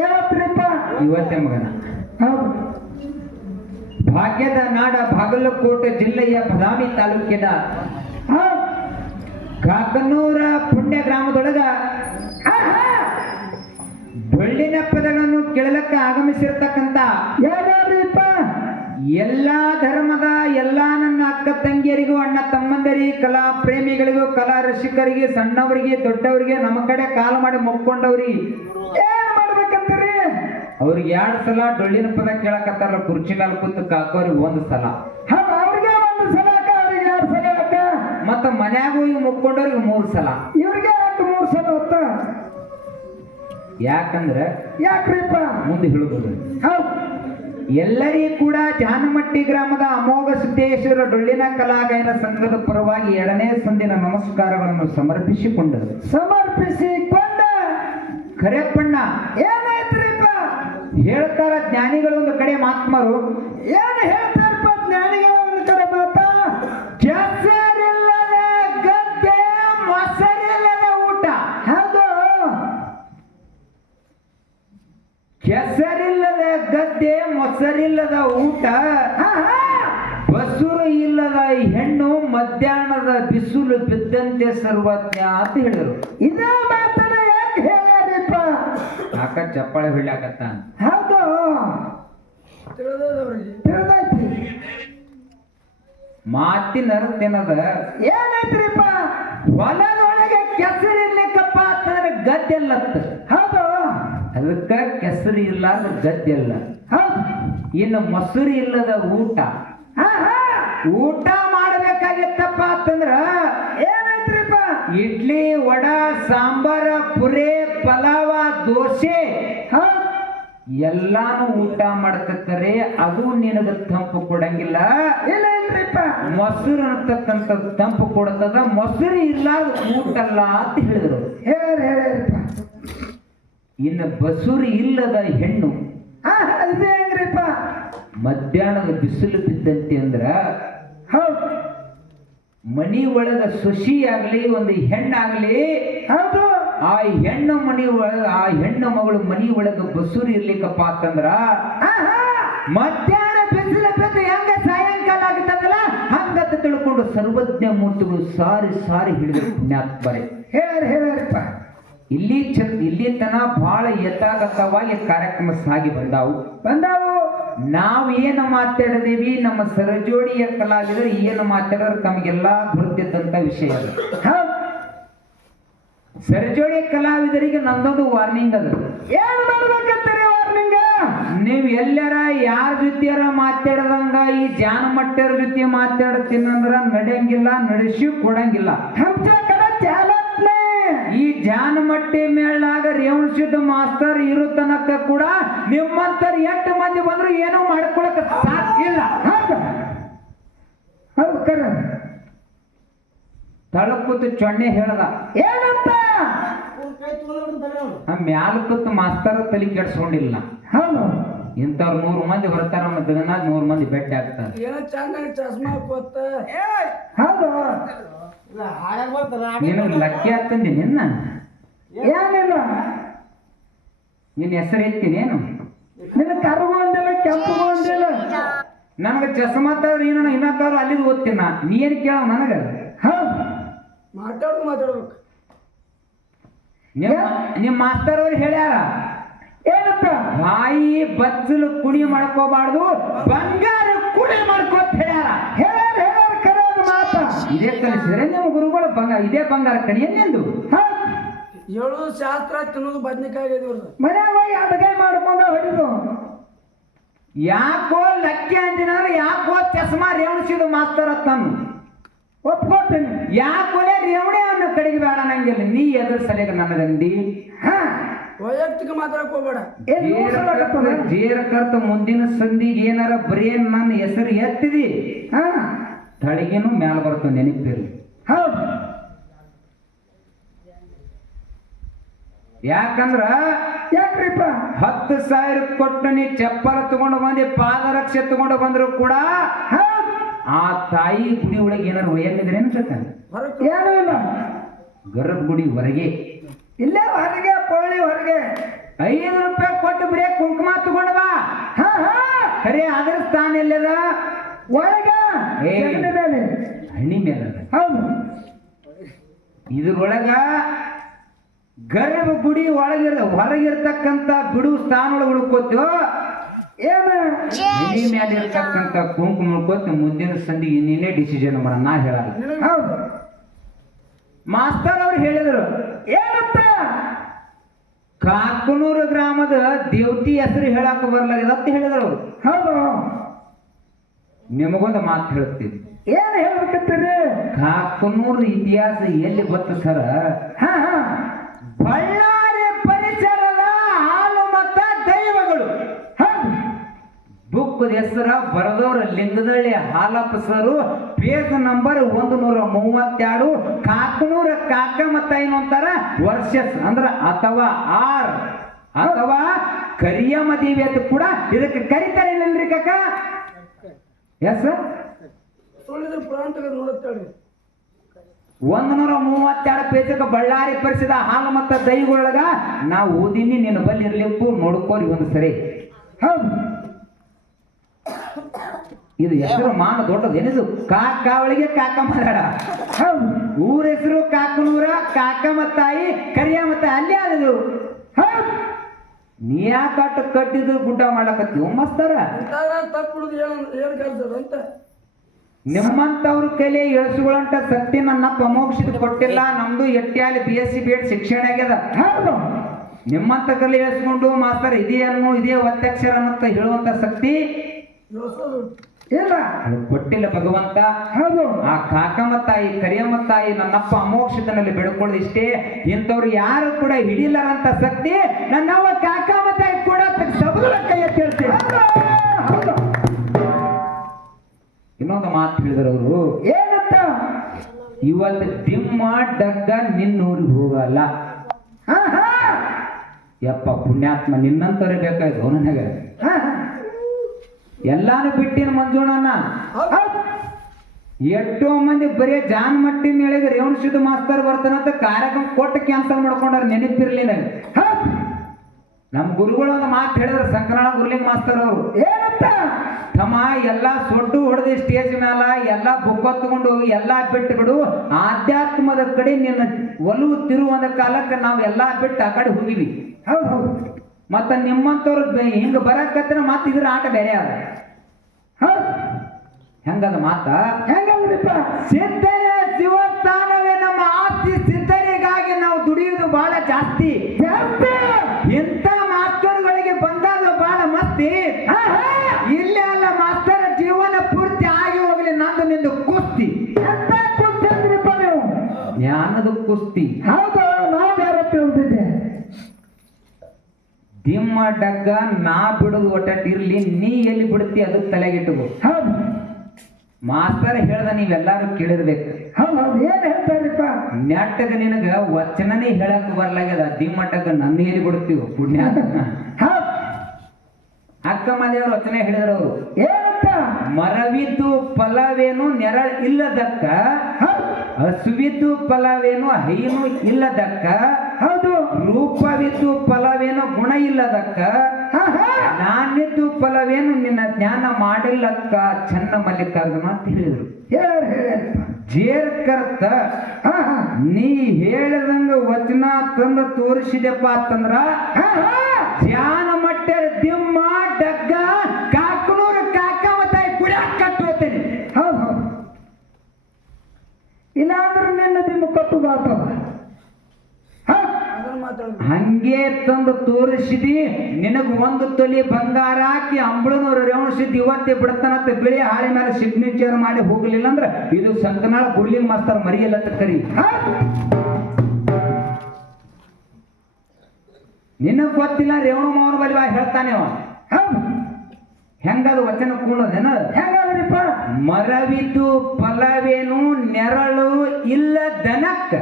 ಯಾವತ್ರಿಪ್ಪ ಇವತ್ತೇ ಮಗನ. ಹೌದು. ಭಾಗ್ಯದ ನಾಡ ಬಾಗಲಕೋಟೆ ಜಿಲ್ಲೆಯ ಬದಾಮಿ ತಾಲೂಕಿನ ಕಾಕನೂರ ಪುಣ್ಯ ಗ್ರಾಮದೊಳಗ ಡೊಳ್ಳಿನ ಪದಗಳನ್ನು ಕೇಳಲಕ್ಕ ಆಗಮಿಸಿರ್ತಕ್ಕಂಥ ಯಾರ್ಯಾರಿಪ್ಪ ಎಲ್ಲಾ ಧರ್ಮದ ಎಲ್ಲಾ ನನ್ನ ಅಕ್ಕ ತಂಗಿಯರಿಗೂ ಅಣ್ಣ ತಮ್ಮಂದರಿಗೆ ಕಲಾ ಪ್ರೇಮಿಗಳಿಗೂ ಕಲಾ ರಸಿಕರಿಗೆ ಸಣ್ಣವರಿಗೆ ದೊಡ್ಡವರಿಗೆ ನಮ್ಮ ಕಡೆ ಕಾಲು ಮಾಡಿ ಮುಕ್ಕೊಂಡವ್ರಿಗೆ ಏನ್ ಮಾಡ್ಬೇಕಂತೀರಿ? ಅವ್ರಿಗೆ 2 ಸಲ ಡೊಳ್ಳಿನ ಪದ ಕೇಳಕತ್ತಾರ. ಕುರ್ಚಿ ಮೇಲೆ ಕೂತು ಕಾಕೋರಿಗೆ 1 ಸಲ, ಅವ್ರಿಗೆ 1 ಸಲ ಅಕ್ಕ, ಅವ್ರಿಗೆ 2 ಸಲ ಅಕ್ಕ, ಮತ್ತ ಮನ್ಯಾಗ ಹೋಗಿ ಮುಕ್ಕೊಂಡವ್ರಿಗೆ 3 ಸಲ. ಇವ್ರಿಗೆ ಯಾಕೆ 3 ಸಲ ಹೊತ್ತ? ಯಾಕಂದ್ರೆ ಯಾಕ್ರಿಪ್ಪ ಮುಂದೆ ಹೇಳುವುದು ಹೌದು. ಎಲ್ಲರಿಗೂ ಕೂಡ ಜಾನಮಟ್ಟಿ ಗ್ರಾಮದ ಅಮೋಘ ಸಿದ್ದೇಶ್ವರ ಡೊಳ್ಳಿನ ಕಲಾಗಾಯನ ಸಂಘದ ಪರವಾಗಿ 2ನೇ ಸಂದಿನ ನಮಸ್ಕಾರಗಳನ್ನು ಸಮರ್ಪಿಸಿಕೊಂಡರು. ಸಮರ್ಪಿಸಿಕೊಂಡ ಕರೆಪ್ಪಣ್ಣ ಏನಾಯ್ತ್ರಿಪ್ಪ? ಹೇಳ್ತಾರ ಜ್ಞಾನಿಗಳು ಒಂದು ಕಡೆ ಮಹಾತ್ಮರು. ಏನ್ ಹೇಳ್ತಾರಪ್ಪ ಜ್ಞಾನಿಗಳ ಒಂದು ಕಡೆ ಮಾತಾ? ಕೆಸರಿಲ್ಲದ ಗದ್ದೆ ಮೊಸರಿಲ್ಲದ ಊಟ. ಹೌದು. ಕೆಸರಿಲ್ಲದ ಗದ್ದೆ ಮೊಸರಿಲ್ಲದ ಊಟ, ಬಸುರು ಇಲ್ಲದ ಹೆಣ್ಣು ಮಧ್ಯಾಹ್ನದ ಬಿಸಿಲು ಬಿದ್ದಂತೆ ಸರ್ವಜ್ಞ ಅಂತ ಹೇಳಿದರು. ಇದೇ ಮಾತನ್ನ ಯಾಕೆ ಹೇಳ್ಯಾರಿಪ್ಪ? ಆಕ ಚಪ್ಪಾಳೆ ಹೊಳ್ಯಾಕತ್ತ. ಹೌದು, ತಿಳಿದೈತಿ. ಮಾತಿನ ಅರ್ಥೇನದ? ಏನೈತ್ರಿಪ್ಪ? ಹೊಲದೊಳಗೆ ಕೆಸರಿರ್ಲಿಕ್ಕಪ್ಪ ಅಂತಂದ್ರೆ ಗದ್ದೆಲ್ಲತ್ತ. ಹೌದು. ಅದಕ್ಕ ಕೆಸರು ಇಲ್ಲ ಗದ್ದೆಲ್ಲ. ಹೌದು. ಇನ್ನು ಮೊಸರು ಇಲ್ಲದ ಊಟ. ಊಟ ಮಾಡ್ಬೇಕಾಗಿತ್ತಪ್ಪ ಅಂತಂದ್ರ ಏನೈತ್ರಿಪ್ಪ? ಇಡ್ಲಿ ವಡಾ ಸಾಂಬಾರ ಪುರೇ ಪಲಾವ ದೋಸೆ ಎಲ್ಲಾನು ಊಟ ಮಾಡ್ತಕ್ಕರೆ ಅದು ನಿನಗ ತಂಪು ಕೊಡಂಗಿಲ್ಲ. ಇಲ್ಲ ಇಲ್ರಿಪ್ಪ. ಮೊಸರು ಅಂತಕ್ಕಂಥ ತಂಪು ಕೊಡ್ತದ. ಮೊಸರು ಇಲ್ಲ ಊಟ ಅಲ್ಲ ಅಂತ ಹೇಳಿದ್ರು. ಹೇಳ್ರಿಪ್ಪ. ಇನ್ನು ಬಸುರಿ ಇಲ್ಲದ ಹೆಣ್ಣು ಇದೇ ಹೆಂಗ್ರಿಪ್ಪ? ಮಧ್ಯಾಹ್ನದ ಬಿಸಿಲು ಬಿದ್ದಂತೆ ಅಂದ್ರ ಹೌದು. ಮನಿ ಒಳಗ ಸೊಸಿ ಆಗ್ಲಿ ಒಂದು ಹೆಣ್ಣಾಗ್ಲಿ, ಹೌದು, ಆ ಹೆಣ್ಣು ಮನಿ ಒಳಗ ಆ ಹೆಣ್ಣು ಮಗಳು ಮನಿ ಒಳಗ ಬಸುರಿ ಇರ್ಲಿಕ್ಕಪ್ಪ ಅಂತಂದ್ರ ಮಧ್ಯಾಹ್ನ ಬಿಸಿಲು ಬಿದ್ದು ಹೆಂಗ ಸಾಯಂಕಾಲ ಆಗುತ್ತದಲ್ಲ ಹಂಗತ್ತ ತಿಳ್ಕೊಂಡು ಸರ್ವಜ್ಞ ಮೂರ್ತಿಗಳು ಸಾರಿ ಸಾರಿ ಹಿಡಿದ್ರು ಪುಣ್ಯಾತ್ಮರೇ. ಹೇಳ್ರಿಪ್ಪ. ಇಲ್ಲಿ ತನ ಬಹಳ ಯಥಾಗತವಾಗಿ ಕಾರ್ಯಕ್ರಮ ಸಾಗಿ ಬಂದಾವು. ನಾವು ಏನು ಮಾತಾಡಿದೀವಿ, ನಮ್ಮ ಸರಜೋಡಿಯ ಕಲಾವಿದರು ಏನು ಮಾತಾಡೋರು ತಮಗೆಲ್ಲ ಗುರುತಿದ್ದಂತ ವಿಷಯ ಅದು. ಸರಜೋಡಿ ಕಲಾವಿದರಿಗೆ ನಂದೊಂದು ವಾರ್ನಿಂಗ್ ಅದು. ಏನ್ ಮಾಡ್ಬೇಕಂತಾರೆ ವಾರ್ನಿಂಗ್? ನೀವು ಎಲ್ಲರ ಯಾರ ಜೊತೆಯಾರ ಮಾತಾಡದಂಗ ಈ ಜಾನಮಟ್ಟರ ಜೊತೆ ಮಾತಾಡ್ತೀನಂದ್ರ ನಡೆಯಂಗಿಲ್ಲ, ನಡೆಸಿ ಕೊಡಂಗಿಲ್ಲ. ಈ ಜಾನಮಟ್ಟಿ ಮೇಳಾಗ ರೇವಣಸಿದ್ದ ಮಾಸ್ತರ್ ಇರೋ ತನಕ ಕೂಡ ನಿಮ್ಮಂತರ 8 ಮಂದಿ ಬಂದ್ರು ಏನೋ ಮಾಡ್ಕೊಳಕ್ ಸಾಧ್ಯ ಇಲ್ಲ. ತಳಕೂತು ಚೊಣ್ಣೆ ಹೇಳ್ದ ಏನಂತ? ಮ್ಯಾಲ ಕೂತು ಮಾಸ್ತರ್ ತಲೆ ಕೆಡ್ಸ್ಕೊಂಡಿಲ್ಲ. ಇಂಥವ್ರು 100 ಮಂದಿ ಬರ್ತಾರ, ದಿನ 100 ಮಂದಿ ಭೇಟಿ ಆಗ್ತಾರೆ. ನೀನು ಲಕ್ಕಿ ಆಗ್ತಂದಿ ನಿನ್ನ ಏನಿಲ್ಲ. ನಿನ್ನ ಹೆಸರು ಎತ್ತೀನಿ ಏನು? ನಿನ್ನ ಕರ್ಗು ಅಂದಿಲ್ಲ, ಕೆಂಪು ಅಂದಿಲ್ಲ. ನನಗೆ ಚಸ್ಮಾತಾವ್ರು ಏನೋ ಇನ್ನೊಂದವ್ರು ಅಲ್ಲಿದು ಓದ್ತೀನ. ನೀ ಏನು ಕೇಳ ನನಗ? ಮಾತಾಡ್ಬೇಕು. ನಿಮ್ಮ ಮಾಸ್ತರ್ ಅವ್ರು ಹೇಳ್ಯಾರ ಏನಪ್ಪ? ಬಾಯಿ ಬಚ್ಚಲು ಕುಣಿ ಮಾಡ್ಕೋಬಾರ್ದು, ಬಂಗಾರ ಕುಣಿ ಮಾಡ್ಕೋತ ಹೇಳ್ಯಾರ. ಮಾತ ಇದೇ ಕಲಿಸಿದ್ರೆ ನಿಮ್ಮ ಗುರುಗಳು ಇದೇ ಬಂಗಾರ ಕಣಿ ಎಂದು ಹೇಳೋದು ಶಾಸ್ತ್ರ, ತಿನ್ನೋದು ಬದ್ನಿಕಾಯಿ ಮನ್ಯಾಗ ಅಡುಗೆ ಮಾಡ್ಕೊಂಡು ಹೊಡಿದು. ಯಾಕೋ ಲಕ್ಕಿ ಅಂದಿನಾರ, ಯಾಕೋ ಚಸ್ಮಾ ರೇವಣಿಸಿದ ಮಾಸ್ತರ್ ಅತ್ತನ್ನು ಒಪ್ಕೊತೀನಿ. ಯಾಕೋಲೆ ರೇವಣಿ ಅನ್ನೋ ಕಡೆಗೆ ಬೇಡ ನಂಗಿಲ್ಲ. ನೀ ಎದುರು ಸಲಿಗ ನನಗಂದಿ. ವೈಯಕ್ತಿಕ ಮಾತಾಡಕ್ ಹೋಗ್ಬೇಡ. ಜೇರಕರ್ತ ಮುಂದಿನ ಸಂದಿಗೆ ಏನಾರ ಬರೀ ನನ್ನ ಹೆಸರು ಎತ್ತಿದಿ ತಳಗೇನು ಮ್ಯಾಲ ಬರ್ತದೆ, ನೆನಪಿರ್ಲಿ. ಹೌದು. ಯಾಕಂದ್ರ ಯಾಕ್ರಿಪ್ಪ? 10,000 ಕೊಟ್ಟು ನೀ ಚಪ್ಪಲ ತಗೊಂಡು ಬಂದಿ, ಪಾದರಕ್ಷೆ ತಗೊಂಡು ಬಂದ್ರು ಕೂಡ ಆ ತಾಯಿ ಗುಡಿ ಒಳಗೆ ಏನಾರು ಒಯ್ಯಂಗಿದ್ರೆ ಅನ್ಸತ್ತ? ಏನೂ ಇಲ್ಲ. ಗರ್ಭಗುಡಿ ಹೊರಗೆ, ಇಲ್ಲೇ ಹೊರಗೆ, ಪೊಳ್ಳಿ ಹೊರಗೆ. 5 ರೂಪಾಯಿ ಕೊಟ್ಟು ಬರೀ ಕುಂಕುಮ ತಗೊಂಡ ಬಾ. ಹಾ ಹಾ ಖರೆ ಅದ್ರ ಸ್ಥಾನ ಎಲ್ಲದ? ಒಳಗ ಏ. ಜಗದ ಮೇಲೆ. ಹಣ್ಣಿ ಮೇಲೆ ಅದ. ಹೌದು ಇದ್ರೊಳಗ ಗರ್ಭ ಗುಡಿ ಹೊರಗಿರ್ತಕ್ಕಂಥ ಬಿಡು ಸ್ಥಾನ ಒಳಗೆ ಉಳ್ಕೋತೀವೋ ಏನ ಹಣ್ಣಿ ಮೇಲೆ ಇರ್ತಕ್ಕಂಥ ಕುಂಕುಮ ಉಳ್ಕೋತ ಮುಂದಿನ ಸಂದಿಗೆ ನೀನೇ ಡಿಸಿಷನ್ ಮಾಡ, ನಾ ಹೇಳಲ್ಲ. ಹೌದು ಮಾಸ್ತರ್ ಅವ್ರು ಹೇಳಿದ್ರು, ಏನಂತ? ಕಾಕನೂರು ಗ್ರಾಮದ ದೇವತಿ ಹೆಸರು ಹೇಳಾಕ ಬರ್ಲಾಗ್ಯದ ಅಂತ ಹೇಳಿದ್ರು ಅವ್ರು. ಹೌದು ನಿಮಗೊಂದು ಮಾತು ಹೇಳ್ತೀನಿ. ಏನ್ ಹೇಳ್ಬೇಕತ್ತೀರಿ? ಕಾಕನೂರು ಇತಿಹಾಸ ಎಲ್ಲಿ ಗೊತ್ತು ಸರ? ಹಾ ಹಾ ಬಳ್ಳಾರಿ ಪರಿಸರದ ಹಾಲು ಮತ್ತ ದೈವಗಳು. ಹೌದು ಬುಕ್ಕದ ಹೆಸರ ಬರದವ್ರ ಲಿಂಗದಳ್ಳಿ ಹಾಲಪ್ಪ ಸರು, ಪೇಜ್ ನಂಬರ್ 132. ಕಾಕನೂರ ಕಾಕ ಮತ್ತ ಏನು ಅಂತಾರ? ವರ್ಷಸ್ ಅಂದ್ರ ಅಥವಾ ಆರ್ ಅಥವಾ ಕರಿಯಮ್ಮ ದೇವಿ ಅಂತ ಕೂಡ ಇದಕ್ಕೆ ಕರಿತಾರೆ. ಇಲ್ಲಲ್ರಿ ಕಾಕ? ಎಸ್ 132 ಪೇಜಕ್ಕೆ ಬಳ್ಳಾರಿ ಪರಿಸದ ಹಾಲು ಮತ್ತ ದೈವಗಳೊಳಗ ನಾವು ಓದಿನಿ, ನಿನ್ನ ಬಲ್ಲಿ ಇರ್ಲಿಕ್ಕೂ ನೋಡ್ಕೋರಿ ಒಂದು ಸರಿ. ಹೌದು ಇದು ಹೆಸರು ಮಾನ ದೊಡ್ಡದು ಏನಿದು? ಕಾಕ ಒಳಗೆ ಕಾಕ ಮಾರಾಡ. ಹೌದು ಊರ ಹೆಸರು ಕಾಕನೂರ, ಕಾಕಮ್ಮ ತಾಯಿ ಕರಿಯಮ್ಮ ತಾಯಿ ಅಲ್ಲೇ ಆದದು. ಹೌದು ನೀ ಯಾಕಟ್ಟು ಕಟ್ಟಿದ್ದು ಗುಡ್ಡ ಮಾಡ್ಲಕತ್ತೀವಿ ಮಸ್ತಾರ? ನಿಮ್ಮಂತವ್ರ ಕೈಲಿ ಎಳಸುಗಳಂಟ ಸತ್ತಿ ನನ್ನ ಪ್ರಮೋಕ್ಷಿತ ಕೊಟ್ಟಿಲ್ಲ. ನಮ್ದು ಎಟ್ಟಿಯಾಲಿ BSc B.Ed ಶಿಕ್ಷಣ ಆಗ್ಯದ. ಹೌದು ನಿಮ್ಮಂತ ಕೈಲಿ ಎಳಿಸ್ಕೊಂಡು ಮಾಸ್ತರ್ ಇದೇ ಅನ್ನು ಇದೇ ಒತ್ತಕ್ಷರ ಅನ್ನತ್ತ ಹೇಳುವಂತ ಶಕ್ತಿ ಇಲ್ಲ ಅದು ಕೊಟ್ಟಿಲ್ಲ ಭಗವಂತ. ಹೌದು ಆ ಕಾಕಮ್ಮ ತಾಯಿ ಕರಿಯಮ್ಮ ತಾಯಿ ನನ್ನಪ್ಪ ಅಮೋಕ್ಷದಲ್ಲಿ ಬೆಡ್ಕೊಳ್ಳೋದು ಇಷ್ಟೇ. ಇಂಥವ್ರು ಯಾರು ಕೂಡ ಹಿಡಿಲಾರಂತ ಶಕ್ತಿ ನನ್ನವ್ವ ಕಾಕಮ್ಮ ತಾಯಿ ಕೂಡ ಸಬಲ ಕೈ ಎತ್ತಿ ಹೇಳ್ತೀನಿ. ಹೌದು ಇನ್ನೊಂದು ಮಾತು ಹೇಳಿದ್ರು ಅವರು, ಏನಂತ? ಇವತ್ತು ದಿಮ್ಮ ಡಗ್ಗ ನಿನ್ನೂರಿಗೆ ಹೋಗಲ್ಲ. ಹಾ ಹಾ ಯಪ್ಪ ಪುಣ್ಯಾತ್ಮ, ನಿನ್ನಂತವ್ರೆ ಬೇಕಾಯ್ತು ನನಗೆ. ಹಾ ಎಲ್ಲಾನು ಬಿಟ್ಟಿನ ಮಂಜುಣನ್ನ. ಹೌದು ಎಷ್ಟೋ ಮಂದಿ ಬರೀ ಜಾನ್ ಮಟ್ಟಿ ಮೇಳೆಗೆ ರೇವಣಸಿದ್ದು ಮಾಸ್ತರ್ ಬರ್ತಾನಂತ ಕಾರ್ಯಕ್ರಮ ಕೊಟ್ಟು ಕ್ಯಾನ್ಸಲ್ ಮಾಡ್ಕೊಂಡ್ರ, ನೆನಪಿರ್ಲಿ ನನಗೆ. ಹೌದು ನಮ್ಮ ಗುರುಗಳು ಒಂದು ಮಾತು ಹೇಳಿದ್ರು, ಸಂಕನಾಳ ಗುರುಲಿಂಗ ಮಾಸ್ತರ್ ಅವರು. ಏನಂತ? ತಮ್ಮ ಎಲ್ಲಾ ಸೊಡ್ಡು ಹೊಡೆದು ಸ್ಟೇಜ್ ಮ್ಯಾಲ ಎಲ್ಲಾ ಬುಕ್ ಹೊತ್ಕೊಂಡು ಎಲ್ಲಾ ಬಿಟ್ಟು ಬಿಡು, ಆಧ್ಯಾತ್ಮದ ಕಡೆ ನಿನ್ನ ಒಲವು ತಿರುವಂದ ಕಾಲಕ್ಕೆ ನಾವು ಎಲ್ಲಾ ಬಿಟ್ಟು ಆ ಕಡೆ ಹೋಗಿವಿ. ಹೌದು ಹೌದು ಮತ್ತ ನಿಮ್ಮಂತವ್ರು ಹಿಂಗ ಬರಕತ್ರ ಮಾತು ಇದ್ರ ಆಟ ಬೇರೆ ಅದ. ಹೌದು ಹೆಂಗದ ಮಾತ? ಹೆಂಗಲ್ರಿಪ್ಪ? ಸಿದ್ಧರ ಶಿವಸ್ಥಾನವೇ ನಮ್ಮ ಆಸ್ತಿ. ಸಿದ್ಧರಿಗಾಗಿ ನಾವು ದುಡಿಯುವುದು ಬಹಳ ಜಾಸ್ತಿ. ಜಾಸ್ತಿ ಇಂಥ ಮಾಸ್ತರ್ಗಳಿಗೆ ಬಂದಾಗ ಬಹಳ ಮಸ್ತಿ. ಇಲ್ಲೇ ಅಲ್ಲ ಮಾಸ್ತರ ಜೀವನ ಪೂರ್ತಿ ಆಗಿ ಹೋಗ್ಲಿ ನಂದು ನಿಂದು ಕುಸ್ತಿ. ಎಂತ ಕುಸ್ತಿ ಅಂದ್ರಿಪ್ಪ ನೀವು? ಜ್ಞಾನದ ಕುಸ್ತಿ. ಹೌದು ನಾವು ಬೇರೆ ತಿಳಿದಿದ್ದೆ. ದಿಮ್ಮ ಡಗ್ಗ ನಾ ಬಿಡುದು ಒಟ್ಟಾಟ ಇರ್ಲಿ, ನೀ ಎಲ್ಲಿ ಬಿಡುತ್ತಿ ಅದಕ್ಕೆ ತಲೆಗಿಟ್ಟುಗು. ಹೌದು ಮಾಸ್ತರ್ ಹೇಳ್ದ, ನೀವೆಲ್ಲಾರು ಕೇಳಿರ್ಬೇಕು. ಹೌದು ಹೌದು ಏನ್ ಹೇಳ್ತಾರಿಪ್ಪ? ನೆಟ್ಟಗ ನಿನಗ ವಚನನೇ ಹೇಳಕ್ ಬರ್ಲಾಗ್ಯದ. ದಿಮ್ಮಟ್ಟಗ ನನ್ನ ಹೇಳಿ ಬಿಡ್ತೀವಿ ಪುಣ್ಯ. ಹೌದು ಅಕ್ಕ ಮನೆಯವ್ರ ವಚನ ಹೇಳಿದ್ರು ಅವರು, ಏನಂತ? ಮರವಿದ್ದು ಫಲವೇನು ನೆರಳು ಇಲ್ಲದಕ್ಕ, ಹಸುವಿದ್ದು ಫಲವೇನು ಹೈನು ಇಲ್ಲದಕ್ಕ, ಹೌದು ರೂಪವಿದ್ದು ಫಲವೇನು ಗುಣ ಇಲ್ಲದಕ್ಕ, ನಾನಿದ್ದು ಫಲವೇನು ನಿನ್ನ ಜ್ಞಾನ ಮಾಡಿಲ್ಲಕ್ಕ ಚನ್ನ ಮಲ್ಲಿಕಾರ್ಜುನ ಅಂತ ಹೇಳಿದ್ರು. ಜೇರ್ಕರ್ತ ನೀ ಹೇಳಿದಂಗ ವಚನ ತಂದ ತೋರಿಸಿದೆಪ್ಪ ಅಂತಂದ್ರ ಧ್ಯಾನ ಮಟ್ಟ ದಿಮ್ಮ ಡಗ್ಗ ಕಾಕನೂರು ಕಾಕಮ್ಮ ತಾಯಿ ಕುಡಿಯಾಕ ಕಟ್ಟೋತೇನೆ. ಹೌದು ಹೌದು ಇಲ್ಲಾಂದ್ರೆ ನಿನ್ನ ದಿಮ್ಮ ಕಟ್ಟು ಬಾರ್ತದ. ಹಂಗೆ ತಂದು ತೋರಿಸಿದಿ. ನಿನಗ ಒಂದು ತೊಲಿ ಬಂಗಾರ ಹಾಕಿ ಅಂಬಳನೂರು ರೇವಣಿಸಿದ್ದು ಇವತ್ತೇ ಬಿಡ್ತಾನಂತ ಬಿಳಿ ಹಾಳಿ ಮೇಲೆ ಸಿಗ್ನೇಚರ್ ಮಾಡಿ ಹೋಗ್ಲಿಲ್ಲ ಅಂದ್ರೆ ಇದು ಸಂಕನಾಳ ಗುರ್ಲಿಂಗ್ ಮಾಸ್ತರ್ ಮರಿಯಲ್ಲ ಅಂತ ಕರಿ. ನಿನಗ್ ಗೊತ್ತಿಲ್ಲ, ರೇವಣ ಮೌನ ಬಲಿ ಹೇಳ್ತಾನೆ ಅವ. ಹೆಂಗದು ವಚನ ಕೂಡೋದೇನ? ಹೆಂಗಪ್ಪ? ಮರವಿದ್ದು ಫಲವೇನು ನೆರಳು ಇಲ್ಲ ದನಕ್ಕ.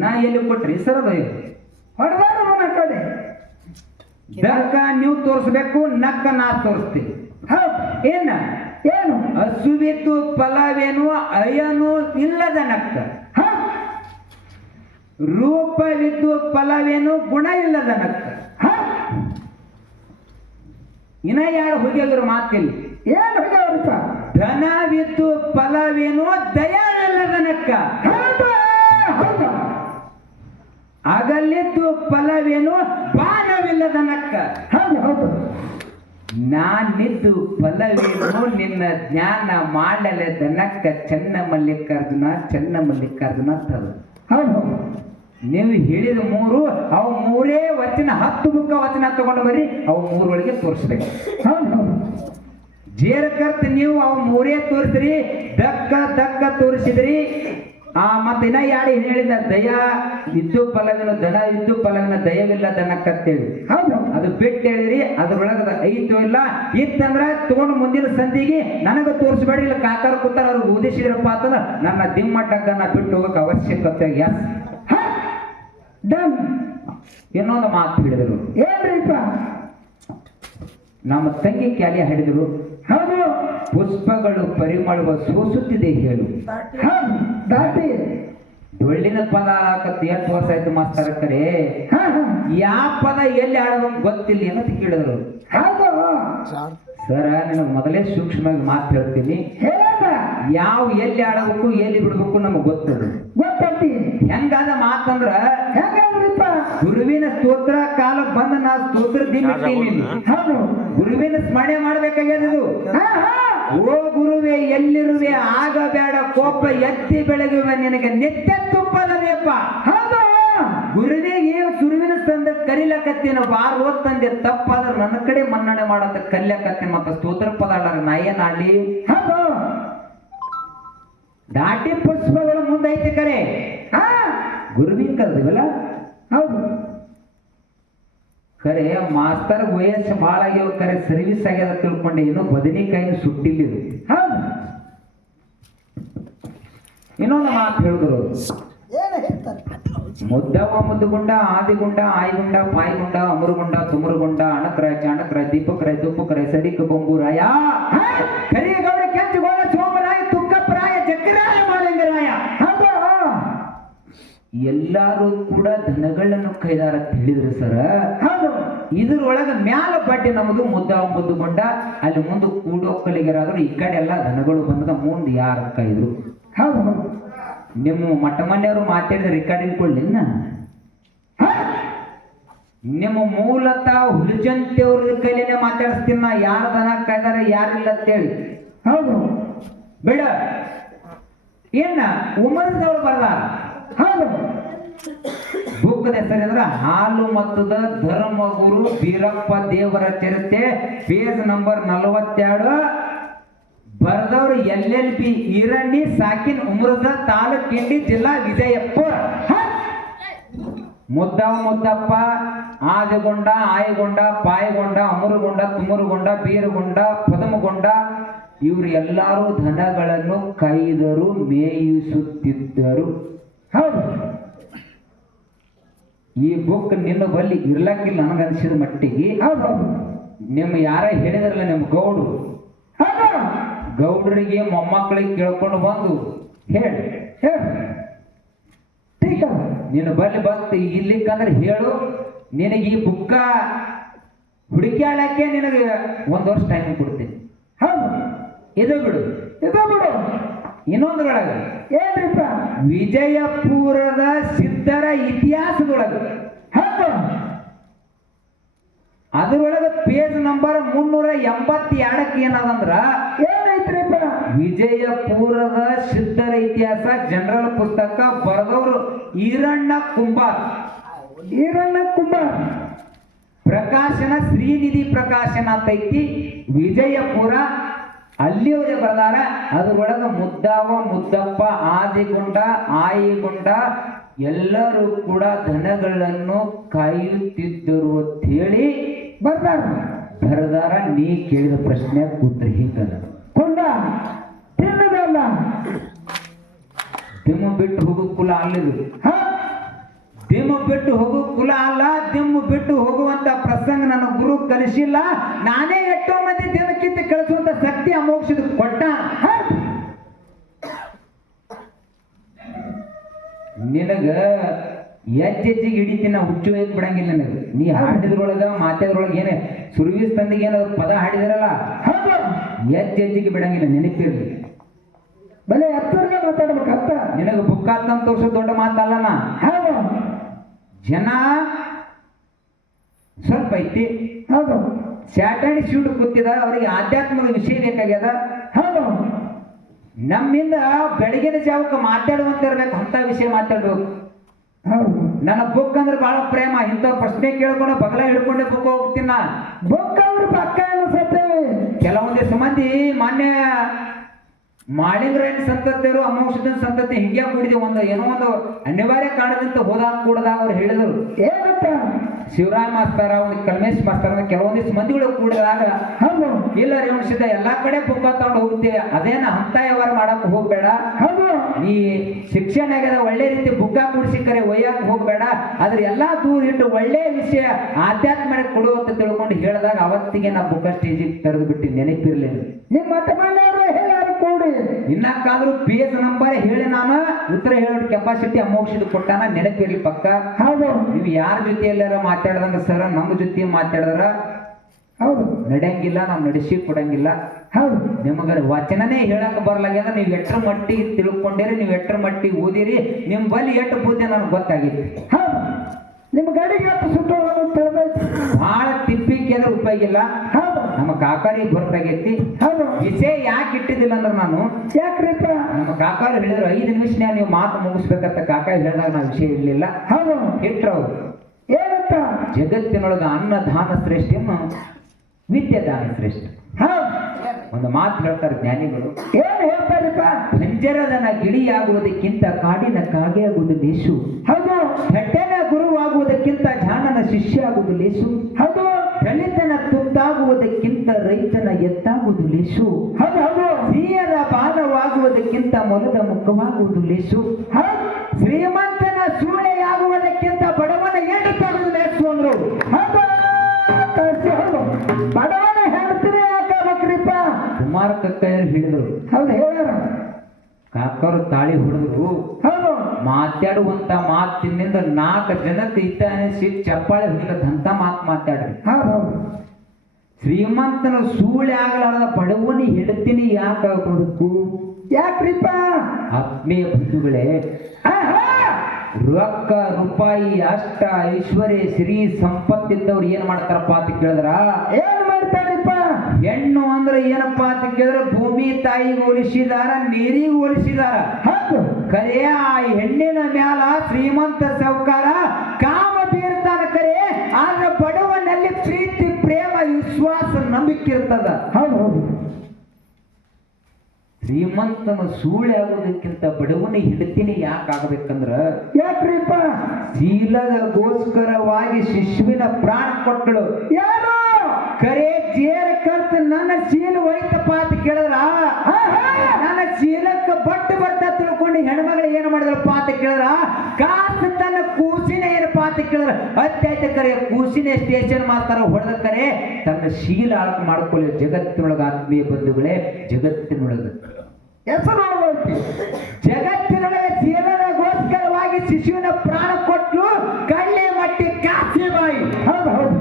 ನಾ ಎಲ್ಲಿ ಕೊಟ್ರಿ ಸರದ ಹೊಡೆದಾರ ನನ್ನ ಕಡೆ. ದಕ್ಕ ನೀವು ತೋರಿಸ್ಬೇಕು, ನಕ್ಕ ನಾ ತೋರಿಸ್ತೀವಿ. ಏನ ಏನು? ಹಸುವಿದ್ದು ಫಲವೇನು ಅಯನು ಇಲ್ಲದ ನಕ್ಕ. ರೂಪವಿದ್ದು ಫಲವೇನು ಗುಣ ಇಲ್ಲದನಕ್ಕ. ಇನ್ನ ಯಾರು ಹುಗಿಯೋದ್ರ ಮಾತಿಲ್ಲ. ಏನ್ ಹೋಗ್ಯಾವ್ರಪ್ಪ? ಧನವಿದ್ದು ಫಲವೇನು ದಯಾವಿಲ್ಲದನಕ್ಕ. ಹೌದಾ? ಅಗಲಿದ್ದು ಫಲವೇನು ಬಾಣವಿಲ್ಲದನಕ್ಕ. ಹೌದು. ನಾನಿದ್ದು ಫಲವೇನು ನಿನ್ನ ಜ್ಞಾನ ಮಾಡಲೆದನಕ್ಕ. ಚೆನ್ನ ಮಲ್ಲಿಕಾರ್ಜುನ ತರು. ಹೌದು. ನೀವು ಹೇಳಿದ ಮೂರು, ಅವು ಮೂರೇ ವಚನ 10 ಬುಕ್ಕ ವಚನ ತಗೊಂಡು ಬರ್ರಿ, ಅವು ಮೂರೊಳಗೆ ತೋರಿಸ್ಬೇಕು. ಹೌದು. ಜೇರಕರ್ತ ನೀವು ಅವು ಮೂರೇ ತೋರಿಸ್ರಿ, ದಕ್ಕ ತೋರಿಸಿದ್ರಿ. ಮತ್ತೆ ಇನ್ನ ಯಾರು ಹೇಳಿದ ದಯಾ ಇದ್ದು ಫಲವಿನ ಧನ ಇದ್ದು ಫಲವಿನ ದಯವಿಲ್ಲ ದನಕ್ಕಂತೇಳಿ. ಹೌದು. ಅದು ಬಿಟ್ಟು ಹೇಳಿದ್ರಿ, ಅದ್ರೊಳಗದ ಐತೋ ಇಲ್ಲ ಇತ್ತಂದ್ರ ತಗೊಂಡು ಮುಂದಿನ ಸಂಧಿಗೆ ನನಗ ತೋರಿಸ್ಬೇಡ್ರಿ, ಇಲ್ಲ ಕಾಕಾರ ಕೂತಾರ ಅವ್ರಿಗೆ ಉದ್ದೇಶಿದ್ರಪ್ಪ ಅಂತಂದ್ರ ನನ್ನ ದಿಮ್ಮಟ್ಟಕ್ಕನ್ನ ಬಿಟ್ಟು ಹೋಗಕ್ಕೆ ಅವಶ್ಯಕತೆ. Yes done. ಇನ್ನೊಂದು ಮಾತು ಹೇಳಿದರು. ಏನ್ರಿಪ್ಪ? ನಮ್ಮ ತಂಗಿ ಕ್ಯಾಲಿ ಹಾಡಿದರು. ಹೌದು. ಪುಷ್ಪಗಳು ಪರಿಮಳವ ಸೋಸುತ್ತಿದೆ ಹೇಳು. ದಾಟಿ ಡೊಳ್ಳಿನ ಪದ ಹಾಕತ್ 8 ವರ್ಷ ಆಯ್ತು ಮಾಸ್ತರ ಕರೆ. ಯಾವ ಪದ ಎಲ್ಲಿ ಆಡಬೇಕು ಗೊತ್ತಿಲ್ಲ ಏನಂತ ಕೇಳಿದ್ರು. ಸರ ನಿನಗೆ ಮೊದಲೇ ಸೂಕ್ಷ್ಮವಾಗಿ ಮಾತು ಹೇಳ್ತೀನಿ. ಯಾವ ಎಲ್ಲಿ ಆಡಬೇಕು ಎಲ್ಲಿ ಬಿಡ್ಬೇಕು ನಮಗ್ ಗೊತ್ತದು. ಹೆಂಗಾದ ಮಾತಂದ್ರ ಗುರುವಿನ ಸ್ತೋತ್ರ ಕಾಲ ಬಂದ ನಾ ಸ್ತೋತ್ರ ದಿನ ಗುರುವಿನ ಸ್ಮರಣೆ ಮಾಡ್ಬೇಕಾಗ್ಯದು. ಓ ಗುರುವೆ ಎಲ್ಲಿರುವೆ ಆಗ ಬೇಡ ಕೋಪ ಎತ್ತಿ ಬೆಳಗುವೆ ನಿನಗೆ ನಿತ್ಯ ತುಪ್ಪದವೇಪ. ಗುರುವಿಗೆ ಗುರುವಿನ ತಂದ ಕರಿಲಕತ್ತೇನ ಬಾರ್ ಓದ್ತಂದೆ ತಪ್ಪಾದ್ರೆ ನನ್ನ ಕಡೆ ಮನ್ನಣೆ ಮಾಡತ್ತ ಕಲ್ಯಾಕತ್ತೆ. ಮತ್ತ ಸ್ತೋತ್ರ ಪದ ಆಡಾರ ನಾ ಏನ್ ಆಡ್ಲಿ? ದಾಟಿ ಪುಷ್ಪಗಳ ಮುಂದೈತಿ ಕರೆ ಗುರುವಿನ ಕರೆದಿವಲ್ಲ. ಹೌದು ಕರೆ ಮಾಸ್ತರ್ ವಯಸ್ಸು ಭಾಳ ಆಗ್ಯಾವ ಕರೆ ಸರ್ವಿಸ್ ಆಗ್ಯದ ತಿಳ್ಕೊಂಡೆ. ಏನೋ ಬದನಿಕಾಯಿನ ಸುಟ್ಟಿಲ್ಲ. ಹೌದು. ಇನ್ನೊಂದು ಮಾತು ಹೇಳಿದ್ರು. ಮುದ್ದವ ಮುದ್ದುಗುಂಡ ಆದಿಗುಂಡ ಆಯ್ಗುಂಡ ಪಾಯ್ಗುಂಡ ಅಮರುಗುಂಡ ತುಮರುಗುಂಡ ಅಣಕ್ರಾಯ ಚಾಣಕ್ರಾಯ ದೀಪಕ್ರಾಯ ತುಪ್ಪಕ್ರಾಯ ಸಡಿಕ ಬೊಂಬುರಾಯ ಕರಿಗೌಡ ಕೆಂಚುಗೋಳ ಸೋಮರಾಯ ತುಕ್ಕಪ್ಪರಾಯ ಜಗ್ಗರಾಯ ಮಾಲಿಂಗರಾಯ. ಎಲ್ಲಾರು ಕೂಡ ಧನಗಳನ್ನು ಕೈದಾರ ತಿಳಿದ್ರು ಸರ. ಇದ್ರೊಳಗ ಮ್ಯಾಲ ಬಡ್ಡಿ ನಮ್ಮದು ಮುದ್ದವ ಮುದ್ದುಗುಂಡ. ಅಲ್ಲಿ ಮುಂದೆ ಕೂಡೋಕ್ಕಲಿಗರಾದ್ರು ಈ ಕಡೆ ಎಲ್ಲ ಧನಗಳು ಬಂದದ ಮುಂದೆ ಯಾರ ಕೈದ್ರು. ಹೌದು. ನಿಮ್ಮ ಮಠ ಮನೆಯವರು ಮಾತಾಡಿದ ರೆಕಾರ್ಡಿಂಗ್ ಕೊಡ್ಲಿನ್ನ. ನಿಮ್ಮ ಮೂಲತಃ ಹುಲಿಜಂತಿಯವ್ರ ಕೈಲೇನೆ ಮಾತಾಡಿಸ್ತೀನಿ ನಾ. ಯಾರ ದನ ಕಾಯ್ದಾರ ಯಾರಿಲ್ಲ ಅಂತೇಳಿ. ಹೌದು ಬೇಡ ಏನ ಉಮರದವ್ರು ಬರ್ದಾರ. ಹೌದು. ಬುಕ್ಕದ ಹೆಸರಿದ್ರ ಹಾಲು ಮತ್ತದ ಧರ್ಮಗುರು ಬೀರಪ್ಪ ದೇವರ ಚರಿತ್ರೆ, ಪೇಜ್ ನಂಬರ್ 42. ಬರ್ದವ್ರು LLB ಈರಣ್ಣಿ ಸಾಕಿನ್ ಉಮ್ರದ ತಾಲೂಕ್ ಇಂಡಿ ಜಿಲ್ಲಾ ವಿಜಯಪುರ. ಮುದ್ದವ ಮುದ್ದಪ್ಪ ಆದಿಗೊಂಡ ಆಯ್ಗೊಂಡ ಪಾಯ್ಗೊಂಡ ಅಮರುಗೊಂಡ ತುಮರುಗೊಂಡ ಬೀರಗೊಂಡ ಪದಮಗೊಂಡ ಇವರು ಎಲ್ಲರೂ ಧನಗಳನ್ನು ಕೈದರು ಮೇಯಿಸುತ್ತಿದ್ದರು. ಹೌದು. ಈ ಬುಕ್ ನಿನ್ನ ಬಲ್ಲಿ ಇರ್ಲಕ್ಕಿಲ್ಲ ನನಗನ್ಸಿದ ಮಟ್ಟಿಗೆ. ನಿಮ್ಮ ಯಾರ ಹೇಳಿದ್ರಲ್ಲ ನಿಮ್ಮ ಗೌಡ್ರಿಗೆ ಮೊಮ್ಮಕ್ಕಳಿಗೆ ಕೇಳ್ಕೊಂಡು ಬಂದು ಹೇಳಿ ನಿನ್ನ ಬಲ್ಲಿ ಬಂತು ಇರ್ಲಿಕ್ಕಂದ್ರೆ ಹೇಳು. ನಿನಗೆ ಈ ಬುಕ್ಕ ಹುಡುಕ್ಯಾಳಕ್ಕೆ ನಿನಗೆ 1 ವರ್ಷ ಟೈಮ್ ಕೊಡ್ತೀನಿ. ಹೌದು. ಇದು ಬಿಡು. ಇನ್ನೊಂದ್ರೊಳಗ ಏನ್ರಿಪ್ಪ? ವಿಜಯಪುರದ ಸಿದ್ಧರ ಇತಿಹಾಸದೊಳಗ ಅದರೊಳಗ ಪೇಜ್ ನಂಬರ್ 382 ಏನದಂದ್ರ ಏನೈತ್ರಿಪ್ಪ? ವಿಜಯಪುರದ ಸಿದ್ಧರ ಇತಿಹಾಸ ಜನರಲ್ ಪುಸ್ತಕ ಬರೆದವರು ಈರಣ್ಣ ಕುಂಬಾರ್. ಪ್ರಕಾಶನ ಶ್ರೀನಿಧಿ ಪ್ರಕಾಶನ ಅಂತ ಐತಿ ವಿಜಯಪುರ. ಅಲ್ಲಿಯವರೇ ಬರದಾರ. ಅದ್ರೊಳಗ ಮುದ್ದವ ಮುದ್ದಪ್ಪ ಆದಿಗೊಂಡ ಆಯಿಗೊಂಡ ಎಲ್ಲರೂ ಕೂಡ ಧನಗಳನ್ನು ಕಾಯುತ್ತಿದ್ದರು ಅಂತ ಹೇಳಿ ಬರದಾರ. ನೀ ಕೇಳಿದ ಪ್ರಶ್ನೆ ಕೂತ್ರಿ ಹಿಂಗದ ಕೊಂಡ ತಿನ್ನದಲ್ಲ ದಿಮ್ಮ ಬಿಟ್ಟು ಹೋಗೋ ಕುಲ ಅಲ್ಲಿದು. ದಿಮ್ಮ ಬಿಟ್ಟು ಹೋಗೋ ಕುಲ ಅಲ್ಲ, ದಿಮ್ಮ ಬಿಟ್ಟು ಹೋಗುವಂತ ಪ್ರಸಂಗ ನನ್ನ ಗುರು ಕಲಿಸಿಲ್ಲ. ನಾನೇ ಎಷ್ಟೋ ಮಂದಿ ದಿನಕ್ಕಿಂತ ಕಳಿಸುವಂತ ಶಕ್ತಿ ಅಮೋಕ್ಷದ ಕೊಟ್ಟ. ನಿನಗ ಹೆಜ್ಜೆಜ್ಜಿಗೆ ಹಿಡಿತೀನಿ ನಾ ಹುಚ್ಚು ಹೋಗಿ ಬಿಡಂಗಿಲ್ಲ ನನಗೆ ನೀ ಹಾಡಿದ್ರೊಳಗ ಮಾತಾದ್ರೊಳಗೆ ಏನೇ ಸುರ್ವೀಸ್ ತಂದಿಗೆ ಏನೋ ಪದ ಹಾಡಿದ್ರಲ್ಲ ಹೌದು ಹೆಜ್ಜೆಜ್ಜಿಗೆ ಬಿಡಂಗಿಲ್ಲ ನೆನಪಿರ್ಲಿ ಬಲೆ ಹತ್ತರ್ಗೆ ಮಾತಾಡ್ಬೇಕಂತ ನಿನಗೆ ಬುಕ್ ಅಂತ ತೋರ್ಸೋ ದೊಡ್ಡ ಮಾತಲ್ಲನ ಹೌದು ಜನ ಸ್ವಲ್ಪ ಐತಿ ಹೌದು ಸ್ಯಾಟರ್ಡೆ ಶೂಟ್ ಕೂತಿದ ಅವರಿಗೆ ಆಧ್ಯಾತ್ಮದ ವಿಷಯ ಬೇಕಾಗ್ಯದ ಹೌದು ನಮ್ಮಿಂದ ಬೆಳಗಿನ ಜಾವಕ್ಕೆ ಮಾತಾಡುವಂತ ಇರ್ಬೇಕು ಅಂತ ವಿಷಯ ಮಾತಾಡ್ಬೇಕು ಹೌದು ನನ್ನ ಬುಕ್ ಅಂದ್ರೆ ಬಹಳ ಪ್ರೇಮ ಇಂಥ ಪ್ರಶ್ನೆ ಕೇಳ್ಕೊಂಡು ಬಗಲ ಹಿಡ್ಕೊಂಡೆ ಬುಕ್ ಹೋಗ್ತೀನಿ ನಾ ಬೊಕ್ಕ ಅವ್ರು ಪಕ್ಕ ಅನಿಸತ್ತೇವೆ ಕೆಲವೊಂದಿಷ್ಟು ಮಂದಿ ಮಾನ್ಯ ಮಾಳಿಂಗ್ರೇನ್ ಸಂತತಿಯರು ಅಮೋಕ್ಷದ ಸಂತತಿ ಹಿಂಗೆ ಕೂಡಿದೆ ಒಂದು ಏನೋ ಒಂದು ಅನಿವಾರ್ಯ ಕಾರಣದಿಂದ ಹೋದಾಗ ಕೂಡದಾಗ ಅವ್ರು ಹೇಳಿದರು ಏನಂತ ಶಿವರಾಮ್ ಮಾಸ್ತರ ಒಂದು ಕಲ್ಮೇಶ್ ಮಾಸ್ತರ ಕೆಲವೊಂದಿಷ್ಟು ಮಂದಿಗಳು ಕೂಡಿದಾಗ ಹೌದು ಇಲ್ಲ ರೇವಣಿಸಿದ ಎಲ್ಲಾ ಕಡೆ ಬುಕ್ ತಗೊಂಡು ಹೋಗ್ತೀವಿ ಅದೇನ ಅಂತ ವ್ಯವಹಾರ ಮಾಡಕ್ ಹೋಗ್ಬೇಡ ಹೌದು ನೀ ಶಿಕ್ಷಣ ಆಗ್ಯದ ಒಳ್ಳೆ ರೀತಿ ಬುಕ್ಕ ಕೂಡಿಸಿ ಕರೆ ಒಯ್ಯಕ್ ಹೋಗ್ಬೇಡ ಅದ್ರ ಎಲ್ಲಾ ದೂರ ಇಟ್ಟು ಒಳ್ಳೆ ವಿಷಯ ಆಧ್ಯಾತ್ಮ ಕೊಡು ಅಂತ ತಿಳ್ಕೊಂಡು ಹೇಳಿದಾಗ ಅವತ್ತಿಗೆ ನಾ ಬುಕ್ಕ ಸ್ಟೇಜಿಗೆ ತೆರೆದು ಬಿಟ್ಟು ನೆನಪಿರ್ಲಿಲ್ಲ ನಿಮ್ಮ ಮಠ ಮನೆಯವರು ಹೇಳಾರು ಕೂಡಿ ಇನ್ನಕ್ಕಾದ್ರೂ ಪೇಜ್ ನಂಬರ್ ಹೇಳಿ ನಾನು ಉತ್ತರ ಹೇಳೋ ಕೆಪಾಸಿಟಿ ಅಮೋಕ್ಷದ ಕೊಟ್ಟಾನ ನೆನಪಿರ್ಲಿ ಪಕ್ಕ ಹೌದು ನೀವು ಯಾರ ಜೊತೆ ಎಲ್ಲಾರ ಮಾತಾಡ್ದಂಗ ಸರ ನಮ್ಮ ಜೊತೆ ಮಾತಾಡಿದ್ರ ಹೌದು ನಡೆಯಂಗಿಲ್ಲ ನಾವು ನಡೆಸಿ ಕೊಡಂಗಿಲ್ಲ ಹೌದು ನಿಮಗ ವಚನನೇ ಹೇಳಕ್ ಬರ್ಲಾಗ್ಯದ ನೀವು ಎಟ್ರ ಮಟ್ಟಿಗೆ ತಿಳ್ಕೊಂಡಿರಿ ನೀವು ಎಟ್ರ ಮಟ್ಟಿಗೆ ಓದಿರಿ ನಿಮ್ ಬಲಿ ಎಟ್ಟು ಬುದ್ಧಿ ನನಗೆ ಗೊತ್ತಾಗಿತ್ತು ಹೌದು ನಿಮ್ಮ ಗಾಡಿಗೆ ಎಷ್ಟು ಸುಟ್ಟೋದು ತಿಳಿದೈತಿ ಬಹಳ ತಿಪ್ಪಿಗೆ ಏನಾರು ಉಪಯೋಗ ಇಲ್ಲ ಹೌದು ನಮ್ಮ ಕಾಕಾರಿ ಬರ್ತಾಗೈತಿ ಹೌದು ವಿಷಯ ಯಾಕೆ ಇಟ್ಟಿದ್ದಿಲ್ಲ ಅಂದ್ರೆ ನಾನು ಯಾಕ್ರಿಪ್ಪ ನಮ್ಮ ಕಾಕಾರು ಹೇಳಿದ್ರು 5 ನಿಮಿಷ ನೀವು ಮಾತು ಮುಗಿಸ್ಬೇಕಂತ ಕಾಕ ಹೇಳಿದಾಗ ನಾ ವಿಷಯ ಇರಲಿಲ್ಲ ಹೌದು ಇಟ್ರವ್ರು ಏನಂತ ಜಗತ್ತಿನೊಳಗ ಅನ್ನದಾನ ಶ್ರೇಷ್ಠ ವಿದ್ಯಾದಾನ ಶ್ರೇಷ್ಠ ಹೌದು ಒಂದು ಮಾತು ಹೇಳ್ತಾರೆ ಜ್ಞಾನಿಗಳು ಏನ್ ಹೇಳ್ತಾರಿಪ್ಪ ಪಂಜರದನ ಗಿಳಿಯಾಗುವುದಕ್ಕಿಂತ ಕಾಡಿನ ಕಾಗೆ ಆಗುವುದು ಲೇಸು ಹೌದು ದಡ್ಡನ ಗುರುವಾಗುವುದಕ್ಕಿಂತ ಜಾಣನ ಶಿಷ್ಯ ಆಗುವುದು ಲೇಸು ಹೌದು ದಲಿತನ ತುತ್ತಾಗುವುದಕ್ಕಿಂತ ರೈತನ ಎತ್ತಾಗುವುದು ಲೇಸು ಹೌದು ಹೌದು ಸಿಹಿಯದ ಬಾಲವಾಗುವುದಕ್ಕಿಂತ ಮೊಲದ ಮುಖವಾಗುವುದು ಲೇಸು ಹೌದು ಶ್ರೀಮಂತನ ಸೂಳೆಯಾಗುವುದಕ್ಕಿಂತ ಬಡವನ ಏಟು ತಗುವುದು ಲೇಸು ಅಂದ್ರು ಹೌದು ಹೌದು ಬಡವನ ಹೇಳ್ತೀರಿ ಯಾಕಾಗ್ಬೇಕ್ರಿಪ್ಪ ಕುಮಾರ ಕಕ್ಕಯ್ಯರು ಹೇಳಿದ್ರು ಹೌದು ಹೇಳ್ಯಾರ ಕಾಕರು ತಾಳಿ ಹೊಡೆದ್ರು ಹೌದು ಮಾತಾಡುವಂತ ಮಾತಿನಿಂದ 4 ಜನಕ್ಕೆ ಇತ್ತ ಅನಿಸಿ ಚಪ್ಪಾಳೆ ಹೊಡಿಲದಂತ ಮಾತು ಮಾತಾಡ್ರಿ ಹೌದು ಹೌದು ಶ್ರೀಮಂತನ ಸೂಳೆ ಆಗಲಾರದ ಬಡವನಿ ಹೇಳ್ತೀನಿ ಯಾಕೆ ಬದುಕು ಯಾಕ್ರಿಪ್ಪ ಆತ್ಮೀಯ ಬಂಧುಗಳೇ ರೊಕ್ಕ ರೂಪಾಯಿ ಅಷ್ಟ ಐಶ್ವರ್ಯ ಶ್ರೀ ಸಂಪತ್ತಿದ್ದವ್ರು ಏನ್ ಮಾಡ್ತಾರಪ್ಪ ಅಂತ ಕೇಳಿದ್ರ ಏನ್ ಮಾಡ್ತಾರಿಪ್ಪ ಹೆಣ್ಣು ಅಂದ್ರೆ ಏನಪ್ಪಾ ಅಂತ ಕೇಳಿದ್ರೆ ಭೂಮಿ ತಾಯಿಗೆ ಹೋಲಿಸಿದಾರ ನೀರಿಗೆ ಹೋಲಿಸಿದಾರ ಹೌದು ಕರೆ ಆ ಹೆಣ್ಣಿನ ಮ್ಯಾಲ ಶ್ರೀಮಂತ ಸಾಹುಕಾರ ಕಾಮ ಬೀರ್ತಾನ ಕರೆ ಆದ್ರೆ ಬಡವನಲ್ಲಿ ಪ್ರೀತಿ ಪ್ರೇಮ ವಿಶ್ವಾಸ ನಂಬಿಕೆ ಇರ್ತದ ಹೌದು ಹೌದು ಶ್ರೀಮಂತನ ಸೂಳೆ ಆಗೋದಕ್ಕಿಂತ ಬಡವನ ಹಿಡ್ತೀನಿ ಯಾಕೆ ಆಗ್ಬೇಕಂದ್ರ ಯಾಕ್ರಿಪ್ಪ ಶೀಲದಗೋಸ್ಕರವಾಗಿ ಶಿಶುವಿನ ಪ್ರಾಣ ಕೊಟ್ಟಳು ಯಾರು ಕರೆ ಜೇರ ಕರ್ತ ನನ್ನ ಶೀಲ ಹೋಯ್ತಪ್ಪ ಅಂತ ಕೇಳಿದ್ರ ನನ್ನ ಶೀಲಕ್ಕೆ ಬಟ್ಟು ಬರ್ತಾ ತಿಳ್ಕೊಂಡು ಹೆಣ್ಮಗಳು ಏನು ಮಾಡಿದ್ರಪ್ಪ ಅಂತ ಕೇಳಿದ್ರ ಕಾಸು ತನ್ನ ಕೂಸಿನ ಏನಪ್ಪ ಅಂತ ಕೇಳಿದ್ರ ಅತ್ಯಾಯ್ತ ಕರೆ ಕೂಸಿನ ಸ್ಟೇಷನ್ ಮಾಡ್ತಾರ ಹೊಡೆದ ಕರೆ ತನ್ನ ಶೀಲ ಆಳಕ ಮಾಡ್ಕೊಳ್ಳಿ ಜಗತ್ತಿನೊಳಗ ಆತ್ಮೀಯ ಬಂಧುಗಳೇ ಜಗತ್ತಿನೊಳಗ ಹೆಸರು ಜಗತ್ತಿನೊಳಗೆ ಶೀಲದಗೋಸ್ಕರವಾಗಿ ಶಿಶುವಿನ ಪ್ರಾಣ ಕೊಟ್ಟು ಕಳ್ಳಿ ಮಟ್ಟಿ ಕಾಸಿ ಬಾಯಿ ಹೌದು ಹೌದು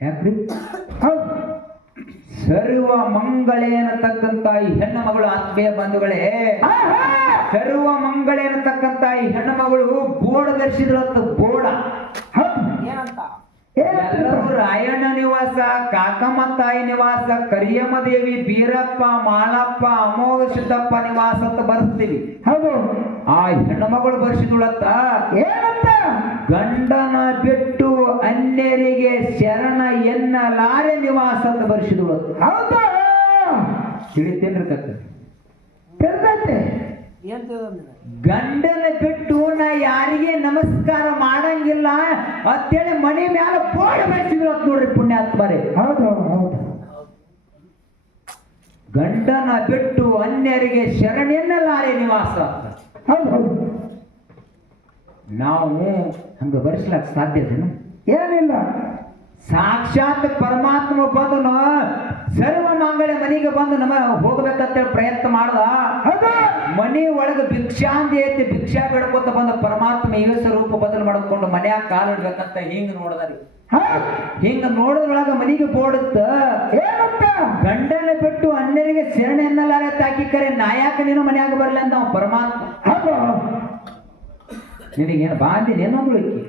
ಯಾಕ್ರಿ ಹೌದು ಸರ್ವ ಮಂಗಳೇ ಅನ್ನತಕ್ಕಂತ ಈ ಹೆಣ್ಣು ಮಗಳು ಆತ್ಮೀಯ ಬಂಧುಗಳೇ ಸರ್ವ ಮಂಗಳೇ ಅನ್ನತಕ್ಕಂತ ಈ ಹೆಣ್ಣು ಮಗಳು ಬೋರ್ಡ್ ಧರಿಸಿದ್ರಂತ ಬೋರ್ಡ ಎಲ್ಲರೂ ರಾಯಣ್ಣ ನಿವಾಸ ಕಾಕಮ್ಮ ತಾಯಿ ನಿವಾಸ ಕರಿಯಮ್ಮ ದೇವಿ ಬೀರಪ್ಪ ಮಾಳಪ್ಪ ಅಮೋಘ ಸಿದ್ದಪ್ಪ ನಿವಾಸ ಅಂತ ಬರ್ತೀವಿ ಹೌದು ಆ ಹೆಣ್ಣು ಮಗಳು ಬರ್ಸಿದಳತ್ತ ಏನಂತ ಗಂಡನ ಬಿಟ್ಟು ಅನ್ಯರಿಗೆ ಶರಣ ಎನ್ನಲಾರೆ ನಿವಾಸ ಅಂತ ಬರ್ಸಿದಳು ಹೌದು ತಿಳಿತೇನ್ರಿ ಕಕ್ಕ ತಿಳಿದೈತೆ ಗಂಡನ ಬಿಟ್ಟು ನಾ ಯಾರಿಗೆ ನಮಸ್ಕಾರ ಮಾಡಂಗಿಲ್ಲ ಅಂತೇಳಿ ಮನೆ ಮ್ಯಾಲ ಬೋರ್ಡ್ ಬೆಳೆಸಿದ್ರು ಅಂತ ನೋಡ್ರಿ ಪುಣ್ಯಾತ್ಮರೇ ಹೌದು ಹೌದು ಗಂಡನ ಬಿಟ್ಟು ಅನ್ಯರಿಗೆ ಶರಣೆನ್ನಲಾರೆ ನಿವಾಸ ಹೌದು ಹೌದು ನಾವು ಹಂಗ ಬರ್ಸ್ಲಕ್ ಸಾಧ್ಯದೇನು ಏನಿಲ್ಲ ಸಾಕ್ಷಾತ್ ಪರಮಾತ್ಮ ಬಂದನು ಸರ್ವ ಮಂಗಳ ಮನೆಗೆ ಬಂದು ನಮ್ಮ ಹೋಗ್ಬೇಕಂತ ಪ್ರಯತ್ನ ಮಾಡ್ದ. ಮನೆ ಒಳಗೆ ಭಿಕ್ಷಾಂತಿ ಐತಿ, ಭಿಕ್ಷಾ ಬೇಡ್ಕೊತ ಬಂದ ಪರಮಾತ್ಮ ಏಸ ರೂಪ ಬದಲು ಮಾಡ್ಕೊಂಡು ಮನ್ಯಾಗ ಕಾಲಿಡ್ಬೇಕಂತ ಹಿಂಗ್ ನೋಡದ್ರಿ. ಹಿಂಗ ನೋಡದ್ರೊಳಗ ಮನೆಗೆ ಬೋಡುತ್ತ ಗಂಡನ ಬಿಟ್ಟು ಅನ್ಯರಿಗೆ ಶರಣೆ ಎನ್ನಲಾರ ತಾಕಿ ಕರೆ ನಾಯಕ ನೀನು ಮನ್ಯಾಗ ಬರ್ಲಿ ಅಂತ ನಾವು ಪರಮಾತ್ಮ. ನಿನಗೇನು ಬಾಂದಿನೇನೊಂದ್ಳಿಕ್ಕಿ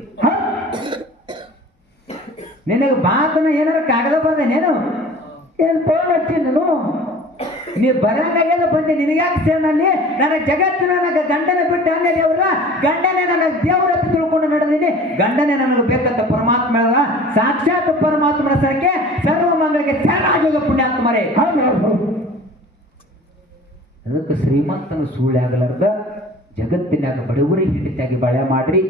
ನಿನಗೆ ಬಾತನ ಏನಾರ ಕಾಗದ ಬಂದೇನೇನು ಏನ್ ಫೋನ್ ಹಚ್ಚಿ ನೀನು ನೀ ಬರಂಗಾಗ್ಯದ ಬಂದೆ ನಿನಗ್ಯಾಕೆ ಶರಣಲ್ಲಿ ನನ್ನ ಜಗತ್ತಿನ ನನಗೆ ಗಂಡನ ಬಿಟ್ಟು ಅನ್ಯ ದೇವ್ರ ಗಂಡನೇ ನನಗೆ ದೇವ್ರ ಅಂತ ತಿಳ್ಕೊಂಡು ನಡೆದೀನಿ. ಗಂಡನೇ ನನಗೆ ಬೇಕಂತ ಪರಮಾತ್ಮ ಹೇಳದ ಸಾಕ್ಷಾತ್ ಪರಮಾತ್ಮನ ಸರಕ್ಕೆ ಸರ್ವ ಮಂಗಳಿಗೆ ಶರಣಾಗೋಗ ಪುಣ್ಯಾತ್ಮರೇ. ಅದಕ್ಕೆ ಶ್ರೀಮಂತನ ಸುಳ್ಳು ಆಗಲಾರ್ದ ಜಗತ್ತಿನಾಗ ಬಡವರಿಗೆ ಹಿಡಿತಾಗಿ ಬಾಳೆ ಮಾಡ್ರಿ.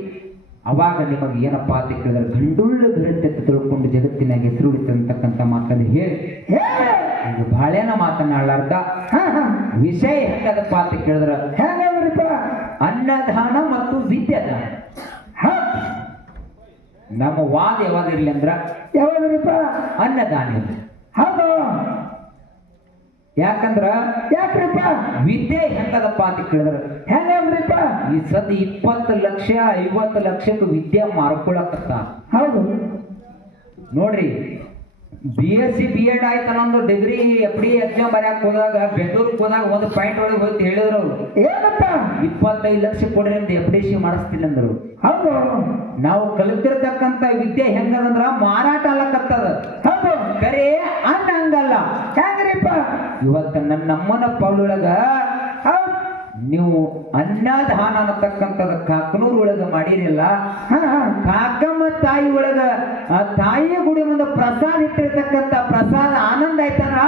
ಅವಾಗ ನಿಮಗೆ ಏನಪ್ಪ ಅಂತ ಕೇಳಿದ್ರೆ ಗಂಡುಳ್ಳ ಗರಂತೆ ತಿಳ್ಕೊಂಡು ಜಗತ್ತಿನಾಗ ಹೆಸರು ಉಳಿತಂತಕ್ಕಂಥ ಮಾತನ್ನು ಹೇಳಿ ಈಗ ಬಾಳೆನ ಮಾತನಾಡಲಾರ್ದ ವಿಷಯ ಹೆಂಗದಪ್ಪ ಅಂತ ಕೇಳಿದ್ರ ಅನ್ನದಾನ ಮತ್ತು ವಿದ್ಯಾದಾನ. ನಮ್ಮ ವಾದ ಯಾವಾಗಿರ್ಲಿ ಅಂದ್ರ ಅನ್ನದಾನ ಹೌದು. ಯಾಕಂದ್ರ ಯಾಕ್ರಿಪ್ಪ ವಿದ್ಯೆ ಹೆಂಗದಪ್ಪ ಅಂತ ಕೇಳಿದ್ರ ಹೆಂಗ್ರಿಪ್ಪ ಈ ಸದ್ 20 ಲಕ್ಷ 50 ಲಕ್ಷಕ್ಕೆ ವಿದ್ಯೆ ಮಾರ್ಕೊಳಕತ್ತ. ಹೌದು ನೋಡ್ರಿ, BSc B.Ed ಆಯ್ತು ಅನ್ನೊಂದು ಡಿಗ್ರಿ FD ಎಕ್ಸಾಮ್ ಬರ್ಯಾಕ ಹೋದಾಗ ಬೆಂಗಳೂರಿಗೆ ಹೋದಾಗ ಒಂದು ಪಾಯಿಂಟ್ ಒಳಗೆ ಹೋಗಿ ಹೇಳಿದ್ರು ಅವ್ರು ಏನಪ್ಪ 25 ಲಕ್ಷ ಕೊಡ್ರಿ ಅಂತ FDC ಮಾಡಿಸ್ತೀನಿ ಅಂದ್ರು. ಹೌದು. ನಾವು ಕಲಿತಿರ್ತಕ್ಕಂಥ ವಿದ್ಯೆ ಹೆಂಗದಂದ್ರ ಮಾರಾಟ ಅಲ್ಲಕತ್ತದ. ಹೌದು. ಕರೆ ಅನ್ನ ಹಂಗಲ್ಲ. ಹೆಂಗ್ರಿಪ್ಪ ಇವತ್ತು ನಮ್ಮನ ಪೌಳೊಳಗ ನೀವು ಅನ್ನದಾನ ಅನ್ನತಕ್ಕಂಥದ್ದು ಕಾಕನೂರ್ ಒಳಗ ಮಾಡಿರಿಲ್ಲ. ಕಾಕಮ್ಮ ತಾಯಿ ಒಳಗ ಆ ತಾಯಿಯ ಗುಡಿ ಮುಂದೆ ಪ್ರಸಾದ ಇಟ್ಟಿರ್ತಕ್ಕಂಥ ಪ್ರಸಾದ ಆನಂದ ಆಯ್ತಂದ್ರ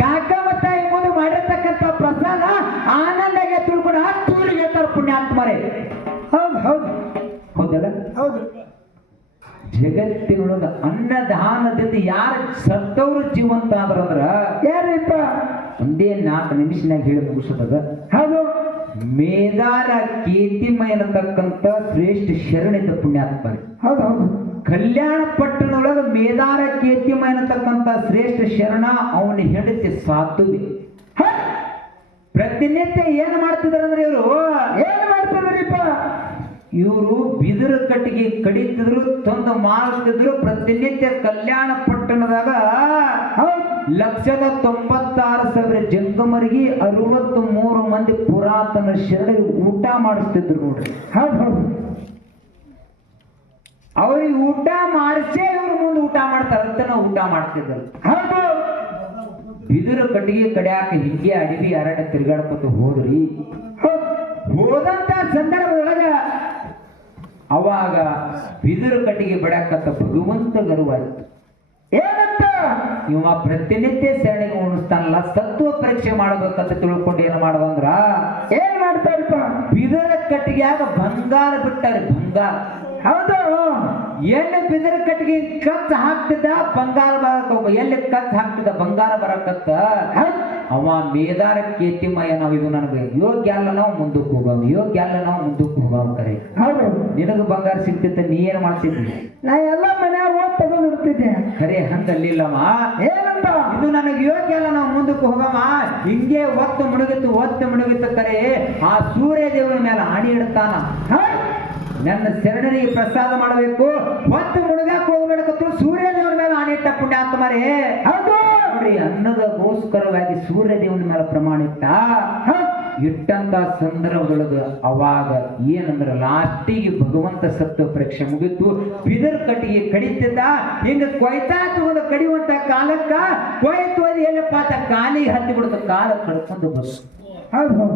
ಕಾಕಮ್ಮ ತಾಯಿ ಮುಂದೆ ಮಾಡಿರ್ತಕ್ಕಂಥ ಪ್ರಸಾದ ಆನಂದಾಗೆ ತಿಳ್ಕೊಂಡು ತೂರಿಗೆ ಹೇಳ್ತಾರ ಪುಣ್ಯಾತ್ಮರೇ. ಹೌದು ಹೌದು ಹೌದಲ್ಲ? ಹೌದು. ಜಗತ್ತಿನೊಳಗ ಅನ್ನದಾನದಿಂದ ಯಾರು ಸತ್ತವರು ಜೀವಂತ ಆದ್ರಂದ್ರ ಯಾರಿಪ್ಪ ಒಂದೇ 4 ನಿಮಿಷನಾಗ ಹೇಳಿ ಮುಗಿಸೋದ. ಹೌದು. ಮೇದಾರ ಕೇತಿಮ ಎನ್ನತಕ್ಕಂಥ ಶ್ರೇಷ್ಠ ಶರಣಿತ ಪುಣ್ಯಾತ್ಮರಿ. ಹೌದು ಹೌದು. ಕಲ್ಯಾಣ ಪಟ್ಟಣದೊಳಗ ಮೇದಾರ ಕೇತಿಮ ಎನ್ನತಕ್ಕಂಥ ಶ್ರೇಷ್ಠ ಶರಣ ಅವನ ಹೆಂಡತಿ ಸಾಧುವೆ. ಪ್ರತಿನಿತ್ಯ ಏನ್ ಮಾಡ್ತಿದಾರಂದ್ರೆ ಇವರು ಏನ್ ಮಾಡ್ತಿದ್ರಿಪ್ಪ ಇವರು ಬಿದಿರು ಕಟ್ಟಿಗೆ ಕಡಿತಿದ್ರು, ತಂದು ಮಾರುತ್ತಿದ್ರು. ಪ್ರತಿನಿತ್ಯ ಕಲ್ಯಾಣ ಪಟ್ಟಣದಾಗ 1,96,000 ಜಂಗಮರಿಗೆ 63 ಮಂದಿ ಪುರಾತನ ಶರಣರಿಗೆ ಊಟ ಮಾಡಿಸ್ತಿದ್ರು ನೋಡ್ರಿ. ಹೌದು ಹೌದು. ಅವ್ರಿಗೆ ಊಟ ಮಾಡಿಸೇ ಇವ್ರು ಮುಂದೆ ಊಟ ಮಾಡ್ತಾರಂತ ನಾವು ಊಟ ಮಾಡ್ತಿದ್ರು. ಹೌದು. ಬಿದಿರು ಕಟ್ಟಿಗೆ ಕಡಿಯಾಕ ಹಿಂಗೆ ಅಡವಿ ಅರಣ್ಯ ತಿರುಗಾಡ್ಕೊತ ಹೋದ್ರಿ. ಹೋದಂತ ಸಂದರ್ಭದೊಳಗ ಅವಾಗ ಬಿದಿರು ಕಟ್ಟಿಗೆ ಬಡಕತ್ತ ಭಗವಂತ ಗರ್ವಾಯ್ತು. ಏನಂತ ಇವ ಪ್ರತಿನಿತ್ಯ ಶರಣಿಗೆ ಉಣಿಸ್ತಾನಲ್ಲ, ಸತ್ವ ಪರೀಕ್ಷೆ ಮಾಡ್ಬೇಕಂತ ತಿಳ್ಕೊಂಡು ಏನ್ ಮಾಡುವಂದ್ರ ಏನ್ ಮಾಡ್ತಾರಪ್ಪ ಬಿದಿರ ಕಟ್ಟಿಗೆಯಾಗ ಬಂಗಾರ ಬಿಟ್ಟಾರೆ. ಬಂಗಾರ. ಹೌದು. ಎಲ್ಲಿ ಬಿದಿರ ಕಟ್ಟಿಗೆ ಕತ್ ಹಾಕ್ತಿದ್ದ ಬಂಗಾರ ಬರಕ, ಎಲ್ಲಿ ಕತ್ ಹಾಕ್ತಿದ್ದ ಬಂಗಾರ ಬರಕತ್ತ ಅವ ಮೇದಾರ ಕೇತಿಮಯ ನಾವು ಇದು ನನಗೆ ಯೋಗ್ಯ ಅಲ್ಲ, ನಾವು ಮುಂದಕ್ಕೆ ಹೋಗವ, ಯೋಗ್ಯ ಅಲ್ಲ, ನಾವು ಮುಂದಕ್ಕೆ ಹೋಗವ. ಕರೆ ಹೌದು. ನಿನಗ ಬಂಗಾರ ಸಿಗ್ತಿತ್ತ, ನೀ ಏನ್ ಮಾಡ್ತಿದ್ದಿ? ನಾ ಎಲ್ಲ ಮನ್ಯಾಗ ಓದ್ ತಗೊಂಡಿರ್ತಿದ್ದೆ. ಖರೆ ಹಂಗಲ್ಲಿಲ್ಲಮ್ಮ. ಏನಂತ ಇದು ನನಗೆ ಯೋಗ್ಯ ಅಲ್ಲ, ನಾವು ಮುಂದಕ್ಕೆ ಹೋಗವ. ಹಿಂಗೆ ಒತ್ತು ಮುಳುಗಿತ್ತು ಕರೆ ಆ ಸೂರ್ಯ ದೇವನ ಮೇಲೆ ಆಣಿ ಇಡ್ತಾನ. ನನ್ನ ಶರಣರಿಗೆ ಪ್ರಸಾದ ಮಾಡಬೇಕು, ಒತ್ತು ಮುಳುಗಾಕ ಹೋಗ್ಬೇಕತ್ತು ಸೂರ್ಯ ದೇವನ ಮೇಲೆ ಆಣಿ ಇಟ್ಟ ಪುಣ್ಯಾತ್ಮರೇ. ಹೌದು ನೋಡ್ರಿ, ಅನ್ನದಗೋಸ್ಕರವಾಗಿ ಸೂರ್ಯ ದೇವನ ಮೇಲೆ ಪ್ರಮಾಣ ಇಟ್ಟಂತ ಸಂದರ್ಭದೊಳಗ ಅವಾಗ ಏನಂದ್ರ ಲಾಸ್ಟಿಗೆ ಭಗವಂತ ಸತ್ವ ಪರೀಕ್ಷೆ ಮುಗಿತು. ಬಿದರ್ ಕಟ್ಟಿಗೆ ಕಡಿತಿದ್ದ, ಹಿಂಗ ಕೊಯ್ತಾ ತಗೊಂಡು ಕಡಿಯುವಂತ ಕಾಲಕ್ಕ ಕೊಯ್ತು ಅದು ಎಲ್ಲಪ್ಪ ಅಂತ ಕಾಲಿಗೆ ಹತ್ತಿ ಬಿಡುತ್ತ, ಕಾಲ ಕಡ್ಕೊಂಡು ಬಸ್. ಹೌದು.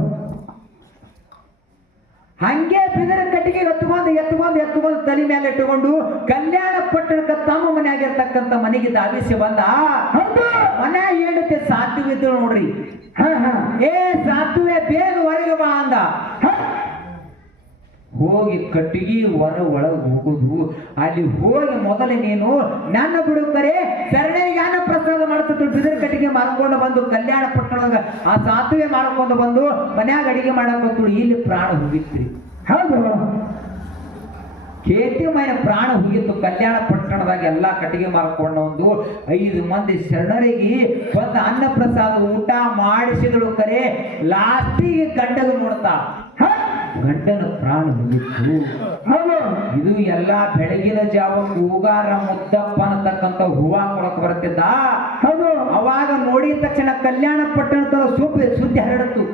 ಹಂಗೆ ಬಿದರ ಕಟ್ಟಿಗೆ ಎತ್ತುಕೊಂಡು ತಲೆ ಮೇಲೆ ಇಟ್ಟುಕೊಂಡು ಕಲ್ಯಾಣ ಪಟ್ಟಣಕ್ಕ ತಮ್ಮ ಮನೆಯಾಗಿರ್ತಕ್ಕಂಥ ಮನೆಗೆ ದಾವಿಸಿ ಬಂದ. ಮನೆ ಹೇಳುತ್ತೆ ಸಾತ್ವಿದ್ರು ನೋಡ್ರಿ. ಏ ಸಾತ್ವೆ ಬೇಗ ಹೊರಗೆ ಬಾ ಅಂದ. ಹೋಗಿ ಕಟ್ಟಿಗೆ ಒಳಗೆ ಹೋಗುದು. ಅಲ್ಲಿ ಹೋಗಿ ಮೊದಲೇ ನೀನು ನನ್ನ ಬಿಡುಕರೆ ಶರಣರಿಗೆ ಅನ್ನ ಪ್ರಸಾದ ಮಾಡ್ತಿದ್ರು. ಬಿದಿರ ಕಟ್ಟಿಗೆ ಮಾಡ್ಕೊಂಡು ಬಂದು ಕಲ್ಯಾಣ ಪಟ್ಟಣದಾಗ ಆ ಸಾತುವೆ ಮಾಡ್ಕೊಂಡು ಬಂದು ಮನ್ಯಾಗ ಅಡಿಗೆ ಮಾಡಕ್ಕಂತೂ ಇಲ್ಲಿ ಪ್ರಾಣ ಹೋಗಿತ್ರಿ. ಹೌದು. ಕೇತಿಮಯ್ಯನ ಪ್ರಾಣ ಹೋಗಿತ್ತು. ಕಲ್ಯಾಣ ಪಟ್ಟಣದಾಗ ಎಲ್ಲಾ ಕಟ್ಟಿಗೆ ಮಾರ್ಕೊಂಡು ಒಂದು 5 ಮಂದಿ ಶರಣರಿಗೆ ಒಂದು ಅನ್ನ ಪ್ರಸಾದ ಊಟ ಮಾಡಿಸಿದಳು. ಕರೆ ಲಾಸ್ಟಿಗೆ ಗಂಡಗ ನೋಡ್ತಾ ಗಂಡನ ಪ್ರಾಣ ಹೋಗಿತ್ತು. ಇದು ಎಲ್ಲಾ ಬೆಳಗಿನ ಜಾವ ಕೂಗಾರ ಮುದ್ದಪ್ಪ ಅನ್ನತಕ್ಕಂತ ಹೂವ ಕೊಡಕ್ ಬರ್ತಿದ್ದ. ಅವಾಗ ನೋಡಿದ ತಕ್ಷಣ ಕಲ್ಯಾಣ ಪಟ್ಟಣದ ಸುದ್ದಿ ಹರಡಿತು.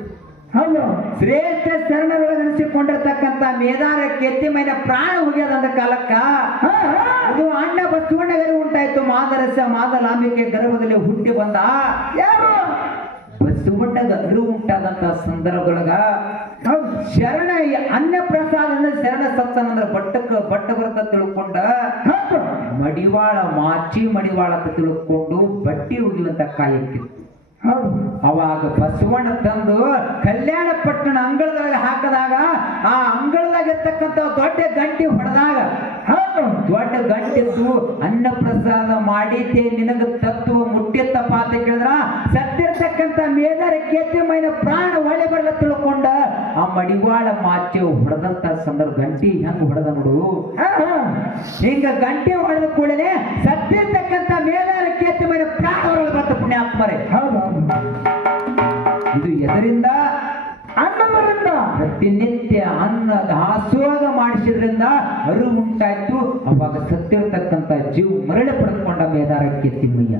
ಶ್ರೇಷ್ಠ ಶರಣರೊಳಗನಿಸಿಕೊಂಡಿರ್ತಕ್ಕಂಥ ಮೇದಾರ ಕೆತ್ತಿಮಯ್ಯನ ಪ್ರಾಣ ಹೋಗ್ಯದಂದ ಕಾಲಕ್ಕ ಅದು ಅಣ್ಣ ಬಸವಣ್ಣಗರಿ ಉಂಟಾಯ್ತು. ಮಾದರಸ ಮಾದಲಾಂಬಿಕೆ ಗರ್ಭದಲ್ಲಿ ಹುಟ್ಟಿ ಬಂದ. ಬಸವಣ್ಣಗ ಅರಿವು ಉಂಟಾದಂತ ಸಂದರ್ಭದೊಳಗ ಶರಣ ಅನ್ನ ಪ್ರಸಾದ ಶರಣ ಸತ್ಸಂಗ ಅಂದ್ರೆ ಬಟ್ಟ ಬರುತ್ತ ತಿಳ್ಕೊಂಡ ಮಡಿವಾಳ ಮಾಚಿ ಮಡಿವಾಳ ಅಂತ ತಿಳ್ಕೊಂಡು ಬಟ್ಟಿ ಉಗಿಯುವಂತ ಕಾಯಕ್ಕಿತ್ತು. ಅವಾಗ ಬಸವಣ್ಣ ತಂದು ಕಲ್ಯಾಣ ಪಟ್ಟಣ ಅಂಗಳದಾಗ ಹಾಕದಾಗ ಆ ಅಂಗಳದಾಗ ಇರ್ತಕ್ಕಂಥ ದೊಡ್ಡ ಗಂಟಿ ಹೊಡೆದಾಗ ದೊಡ್ಡ ಗಂಟಿತ್ತು. ಅನ್ನ ಪ್ರಸಾದ ಮಾಡಿದ್ದೆ ನಿನಗ ತತ್ವ ಮುಟ್ಟಿತ್ತಪ್ಪ ಅಂತ ಕೇಳಿದ್ರ ಸತ್ತಿರ್ತಕ್ಕಂಥ ಮೇದಾರ ಕೆತ್ತಿಮಯ್ಯನ ಪ್ರಾಣ ಒಳ್ಳೆ ಬರಲ್ಲ ತಿಳ್ಕೊಂಡ ಆ ಮಡಿವಾಳ ಮಾಚೆ ಹೊಡೆದಂತ ಸಂದರ್ಭ ಗಂಟಿ ಹೆಂಗ್ ಹೊಡೆದ ನೋಡು. ಹಿಂಗ ಗಂಟೆ ಹೊಡೆದ ಕೂಡಲೇ ಸತ್ತಿರ್ತಕ್ಕಂಥ ಮೇದಾರ ಕೆತ್ತಿಮಯ್ಯನ ಪ್ರಾಣ ಹೊರಗೆ ಬಂತ ಪುಣ್ಯಾತ್ಮರೇ. ಇದು ಎದರಿಂದ? ಅನ್ನದರಿಂದ. ಪ್ರತಿನಿತ್ಯ ಅನ್ನ ದಾಸೋಹ ಮಾಡಿಸಿದ್ರಿಂದ ಅರಿವು ಉಂಟಾಯ್ತು. ಅವಾಗ ಸತ್ತಿರತಕ್ಕಂತ ಜೀವ ಮರಳಿ ಪಡೆದುಕೊಂಡ ಮೇದಾರ ಕೆತ್ತಿಮಯ್ಯ.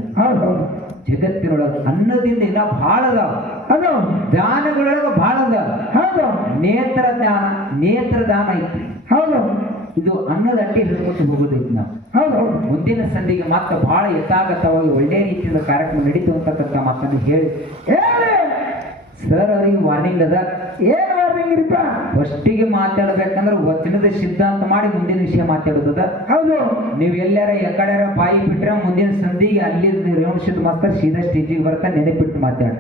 ಜಗತ್ತಿನೊಳಗೆ ಅನ್ನದಿಂದ ಇಲ್ಲ ಬಹಳ ಅದಾವ, ದಾನಗಳೊಳಗ ಬಹಳ ಅದಾವ. ನೇತ್ರ ದಾನ ಐತಿ. ಇದು ಅನ್ನದ ಅಟ್ಟಿ ಹಿಡ್ಕೊಂಡು ಹೋಗೋದೈತಿ. ನಾವು ಮುಂದಿನ ಸಂಧಿಗೆ ಮಾತ್ರ ಬಹಳ ಯಥಾಗತವಾಗಿ ಒಳ್ಳೆ ರೀತಿಯಿಂದ ಕಾರ್ಯಕ್ರಮ ನಡೀತು ಅಂತಕ್ಕಂಥ ಮಾತನ್ನು ಹೇಳಿ ಸರ್ ಅವ್ರಿಗೆ ವಾರ್ನಿಂಗ್ ಅದ. ಏನ್ ವಾರ್ನಿಂಗ್ ಇರಪ್ಪ? ಫಸ್ಟಿಗೆ ಮಾತಾಡ್ಬೇಕಂದ್ರೆ ವಚನದ ಸಿದ್ಧಾಂತ ಮಾಡಿ ಮುಂದಿನ ವಿಷಯ ಮಾತಾಡೋದದ. ನೀವು ಎಲ್ಲಾರ ಎಕಡೆಯಾರ ಬಾಯಿ ಬಿಟ್ರೆ ಮುಂದಿನ ಸಂಧಿಗೆ ಅಲ್ಲಿ ರೇವಣಸಿದ್ಧ ಮಾಸ್ತರ್ ಸೀದಾ ಸ್ಟೇಜಿಗೆ ಬರ್ತಾ ನೆನಪಿಟ್ಟು ಮಾತಾಡ.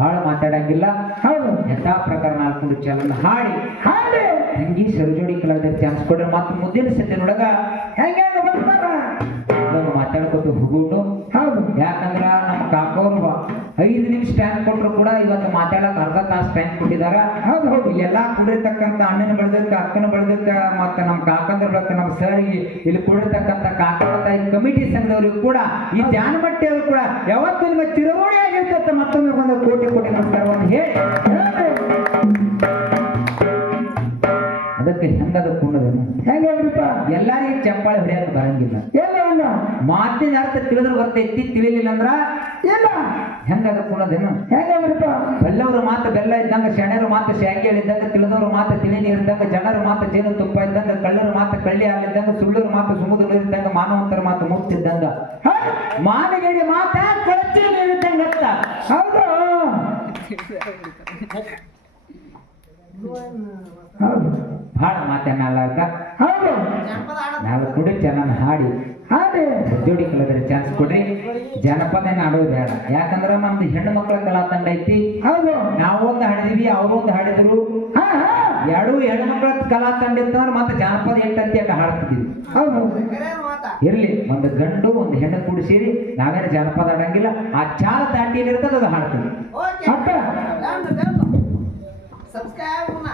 ಬಹಳ ಮಾತಾಡಂಗಿಲ್ಲ. ಯಥಾ ಪ್ರಕಾರ 4 ಚಲನ ಹಾಡಿ ಹಂಗಿ ಸರಜೋಡಿ ಕಲಾವಿದರ ಚಾನ್ಸ್ ಕೊಡ್ರೆ ಮತ್ತೆ ಮುಂದಿನ ಸಂಧಿನೊಳಗ ಹೆಂಗ ಮಾತಾಡ್ಕೊತ ಹೋಗೋದು. ಯಾಕಂದ್ರ ನಮ್ಮ ಕಾಕೋರು 5 ನಿಮಿಷ ಟೈಮ್ ಕೊಟ್ಟರು ಕೂಡ ಇವತ್ತು ಮಾತಾಡಕ್ ಅರ್ಧ ತಾಸು ಟೈಮ್ ಕೊಟ್ಟಿದಾರ. ಇಲ್ಲೆಲ್ಲಾ ಕುಡಿರ್ತಕ್ಕಂಥ ಅಣ್ಣನ ಬೆಳೆದಕ್ಕ ಅಕ್ಕನ ಬೆಳೆದಕ್ಕ ಮತ್ತೆ ನಮ್ಮ ಕಾಕಂದ್ರ ಬೆಳಕ ನಮ್ಮ ಸರ್ ಇಲ್ಲಿ ಕುಡಿರ್ತಕ್ಕಂಥ ಕಾಕತಾಯಿ ಕಮಿಟಿ ಸಂಘದವ್ರಿಗೂ ಕೂಡ ಈ ಜಾನಮಟ್ಟಿಯವರು ಕೂಡ ಯಾವತ್ತೂ ನಿಮ್ಮ ತಿರುವಳಿ ಆಗಿರ್ತಕ್ಕ ಮತ್ತೊಮ್ಮೆ ಒಂದು ಕೋಟಿ ನಮಸ್ಕಾರವನ್ನು ಹೇಳಿ ಅದಕ್ಕೆ ಹೆಂಗದ ಕುಂಡದನು ಹೆಂಗ್ರಿಪ್ಪ ಎಲ್ಲಾರಿಗೆ ಚಪ್ಪಾಳೆ ಹೊಡೆಯಕ್ಕೆ ಬರಂಗಿಲ್ಲ. ಮಾತಿನ ಅರ್ಥ ತಿಳಿದ್ರೆ ಬರ್ತೈತಿ, ತಿಳಿಲಿಲ್ಲ ಅಂದ್ರ ಇಲ್ಲ. ಹೆಂಗದ ಕುಣದೇನು? ಹೆಂಗ್ರಿಪ್ಪ ಬೆಲ್ಲವ್ರ ಮಾತು ಬೆಲ್ಲ ಇದ್ದಂಗ, ಶಣರ ಮಾತು ಶಾಂಗಿ ಇದ್ದಂಗ, ತಿಳಿದವ್ರ ಮಾತು ತಿಳಿನಿ ಇದ್ದಂಗ, ಜನರ ಮಾತು ಜೇನು ತುಪ್ಪ ಇದ್ದಂಗ, ಕಳ್ಳರ ಮಾತು ಕಳ್ಳಿ ಹಾಲಿದ್ದಂಗ, ಸುಳ್ಳರ ಮಾತು ಸುಮುದ್ರ ಇದ್ದಂಗ, ಮಾನವಂತರ ಮಾತು ಮುಕ್ತಿದ್ದಂಗ, ಮಾನಗೇಡಿ ಮಾತ ಕಳಚಿ ಇದ್ದಂಗ. ಹೌದು ಬಹಳ ಮಾತನಾಡಲಾರ್ದ ನಾವು ಕೂಡ ಚೆನ್ನಾಗಿ ಹಾಡಿ ಜೋಡಿ ಕಲಾವಿದರ ಚಾನ್ಸ್ ಕೊಡ್ರಿ. ಜನಪದ ಆಡೋದು ಬೇಡ. ಯಾಕಂದ್ರ ನಮ್ದು ಹೆಣ್ಣು ಮಕ್ಕಳ ಕಲಾ ತಂಡ ಐತಿ. ನಾವೊಂದು ಹಾಡಿದೀವಿ, ಅವರೊಂದು ಹಾಡಿದ್ರು. 2 ಹೆಣ್ಣು ಮಕ್ಕಳ ಕಲಾ ತಂಡ ಇತ್ತಂದ್ರೆ ಮತ್ತೆ ಜಾನಪದ 8 ಅಂತ ಹಾಡ್ತಿದ್ವಿ. ಇರ್ಲಿ, ಒಂದು ಗಂಡು ಒಂದು ಹೆಣ್ಣು ಕೂಡಿಸಿರಿ, ನಾವೇನು ಜಾನಪದ ಆಡಂಗಿಲ್ಲ. ಆ ಚಾಲ ದಾಟಿ ಏನಿರ್ತದೆ ಅದು ಹಾಡ್ತೀವಿ.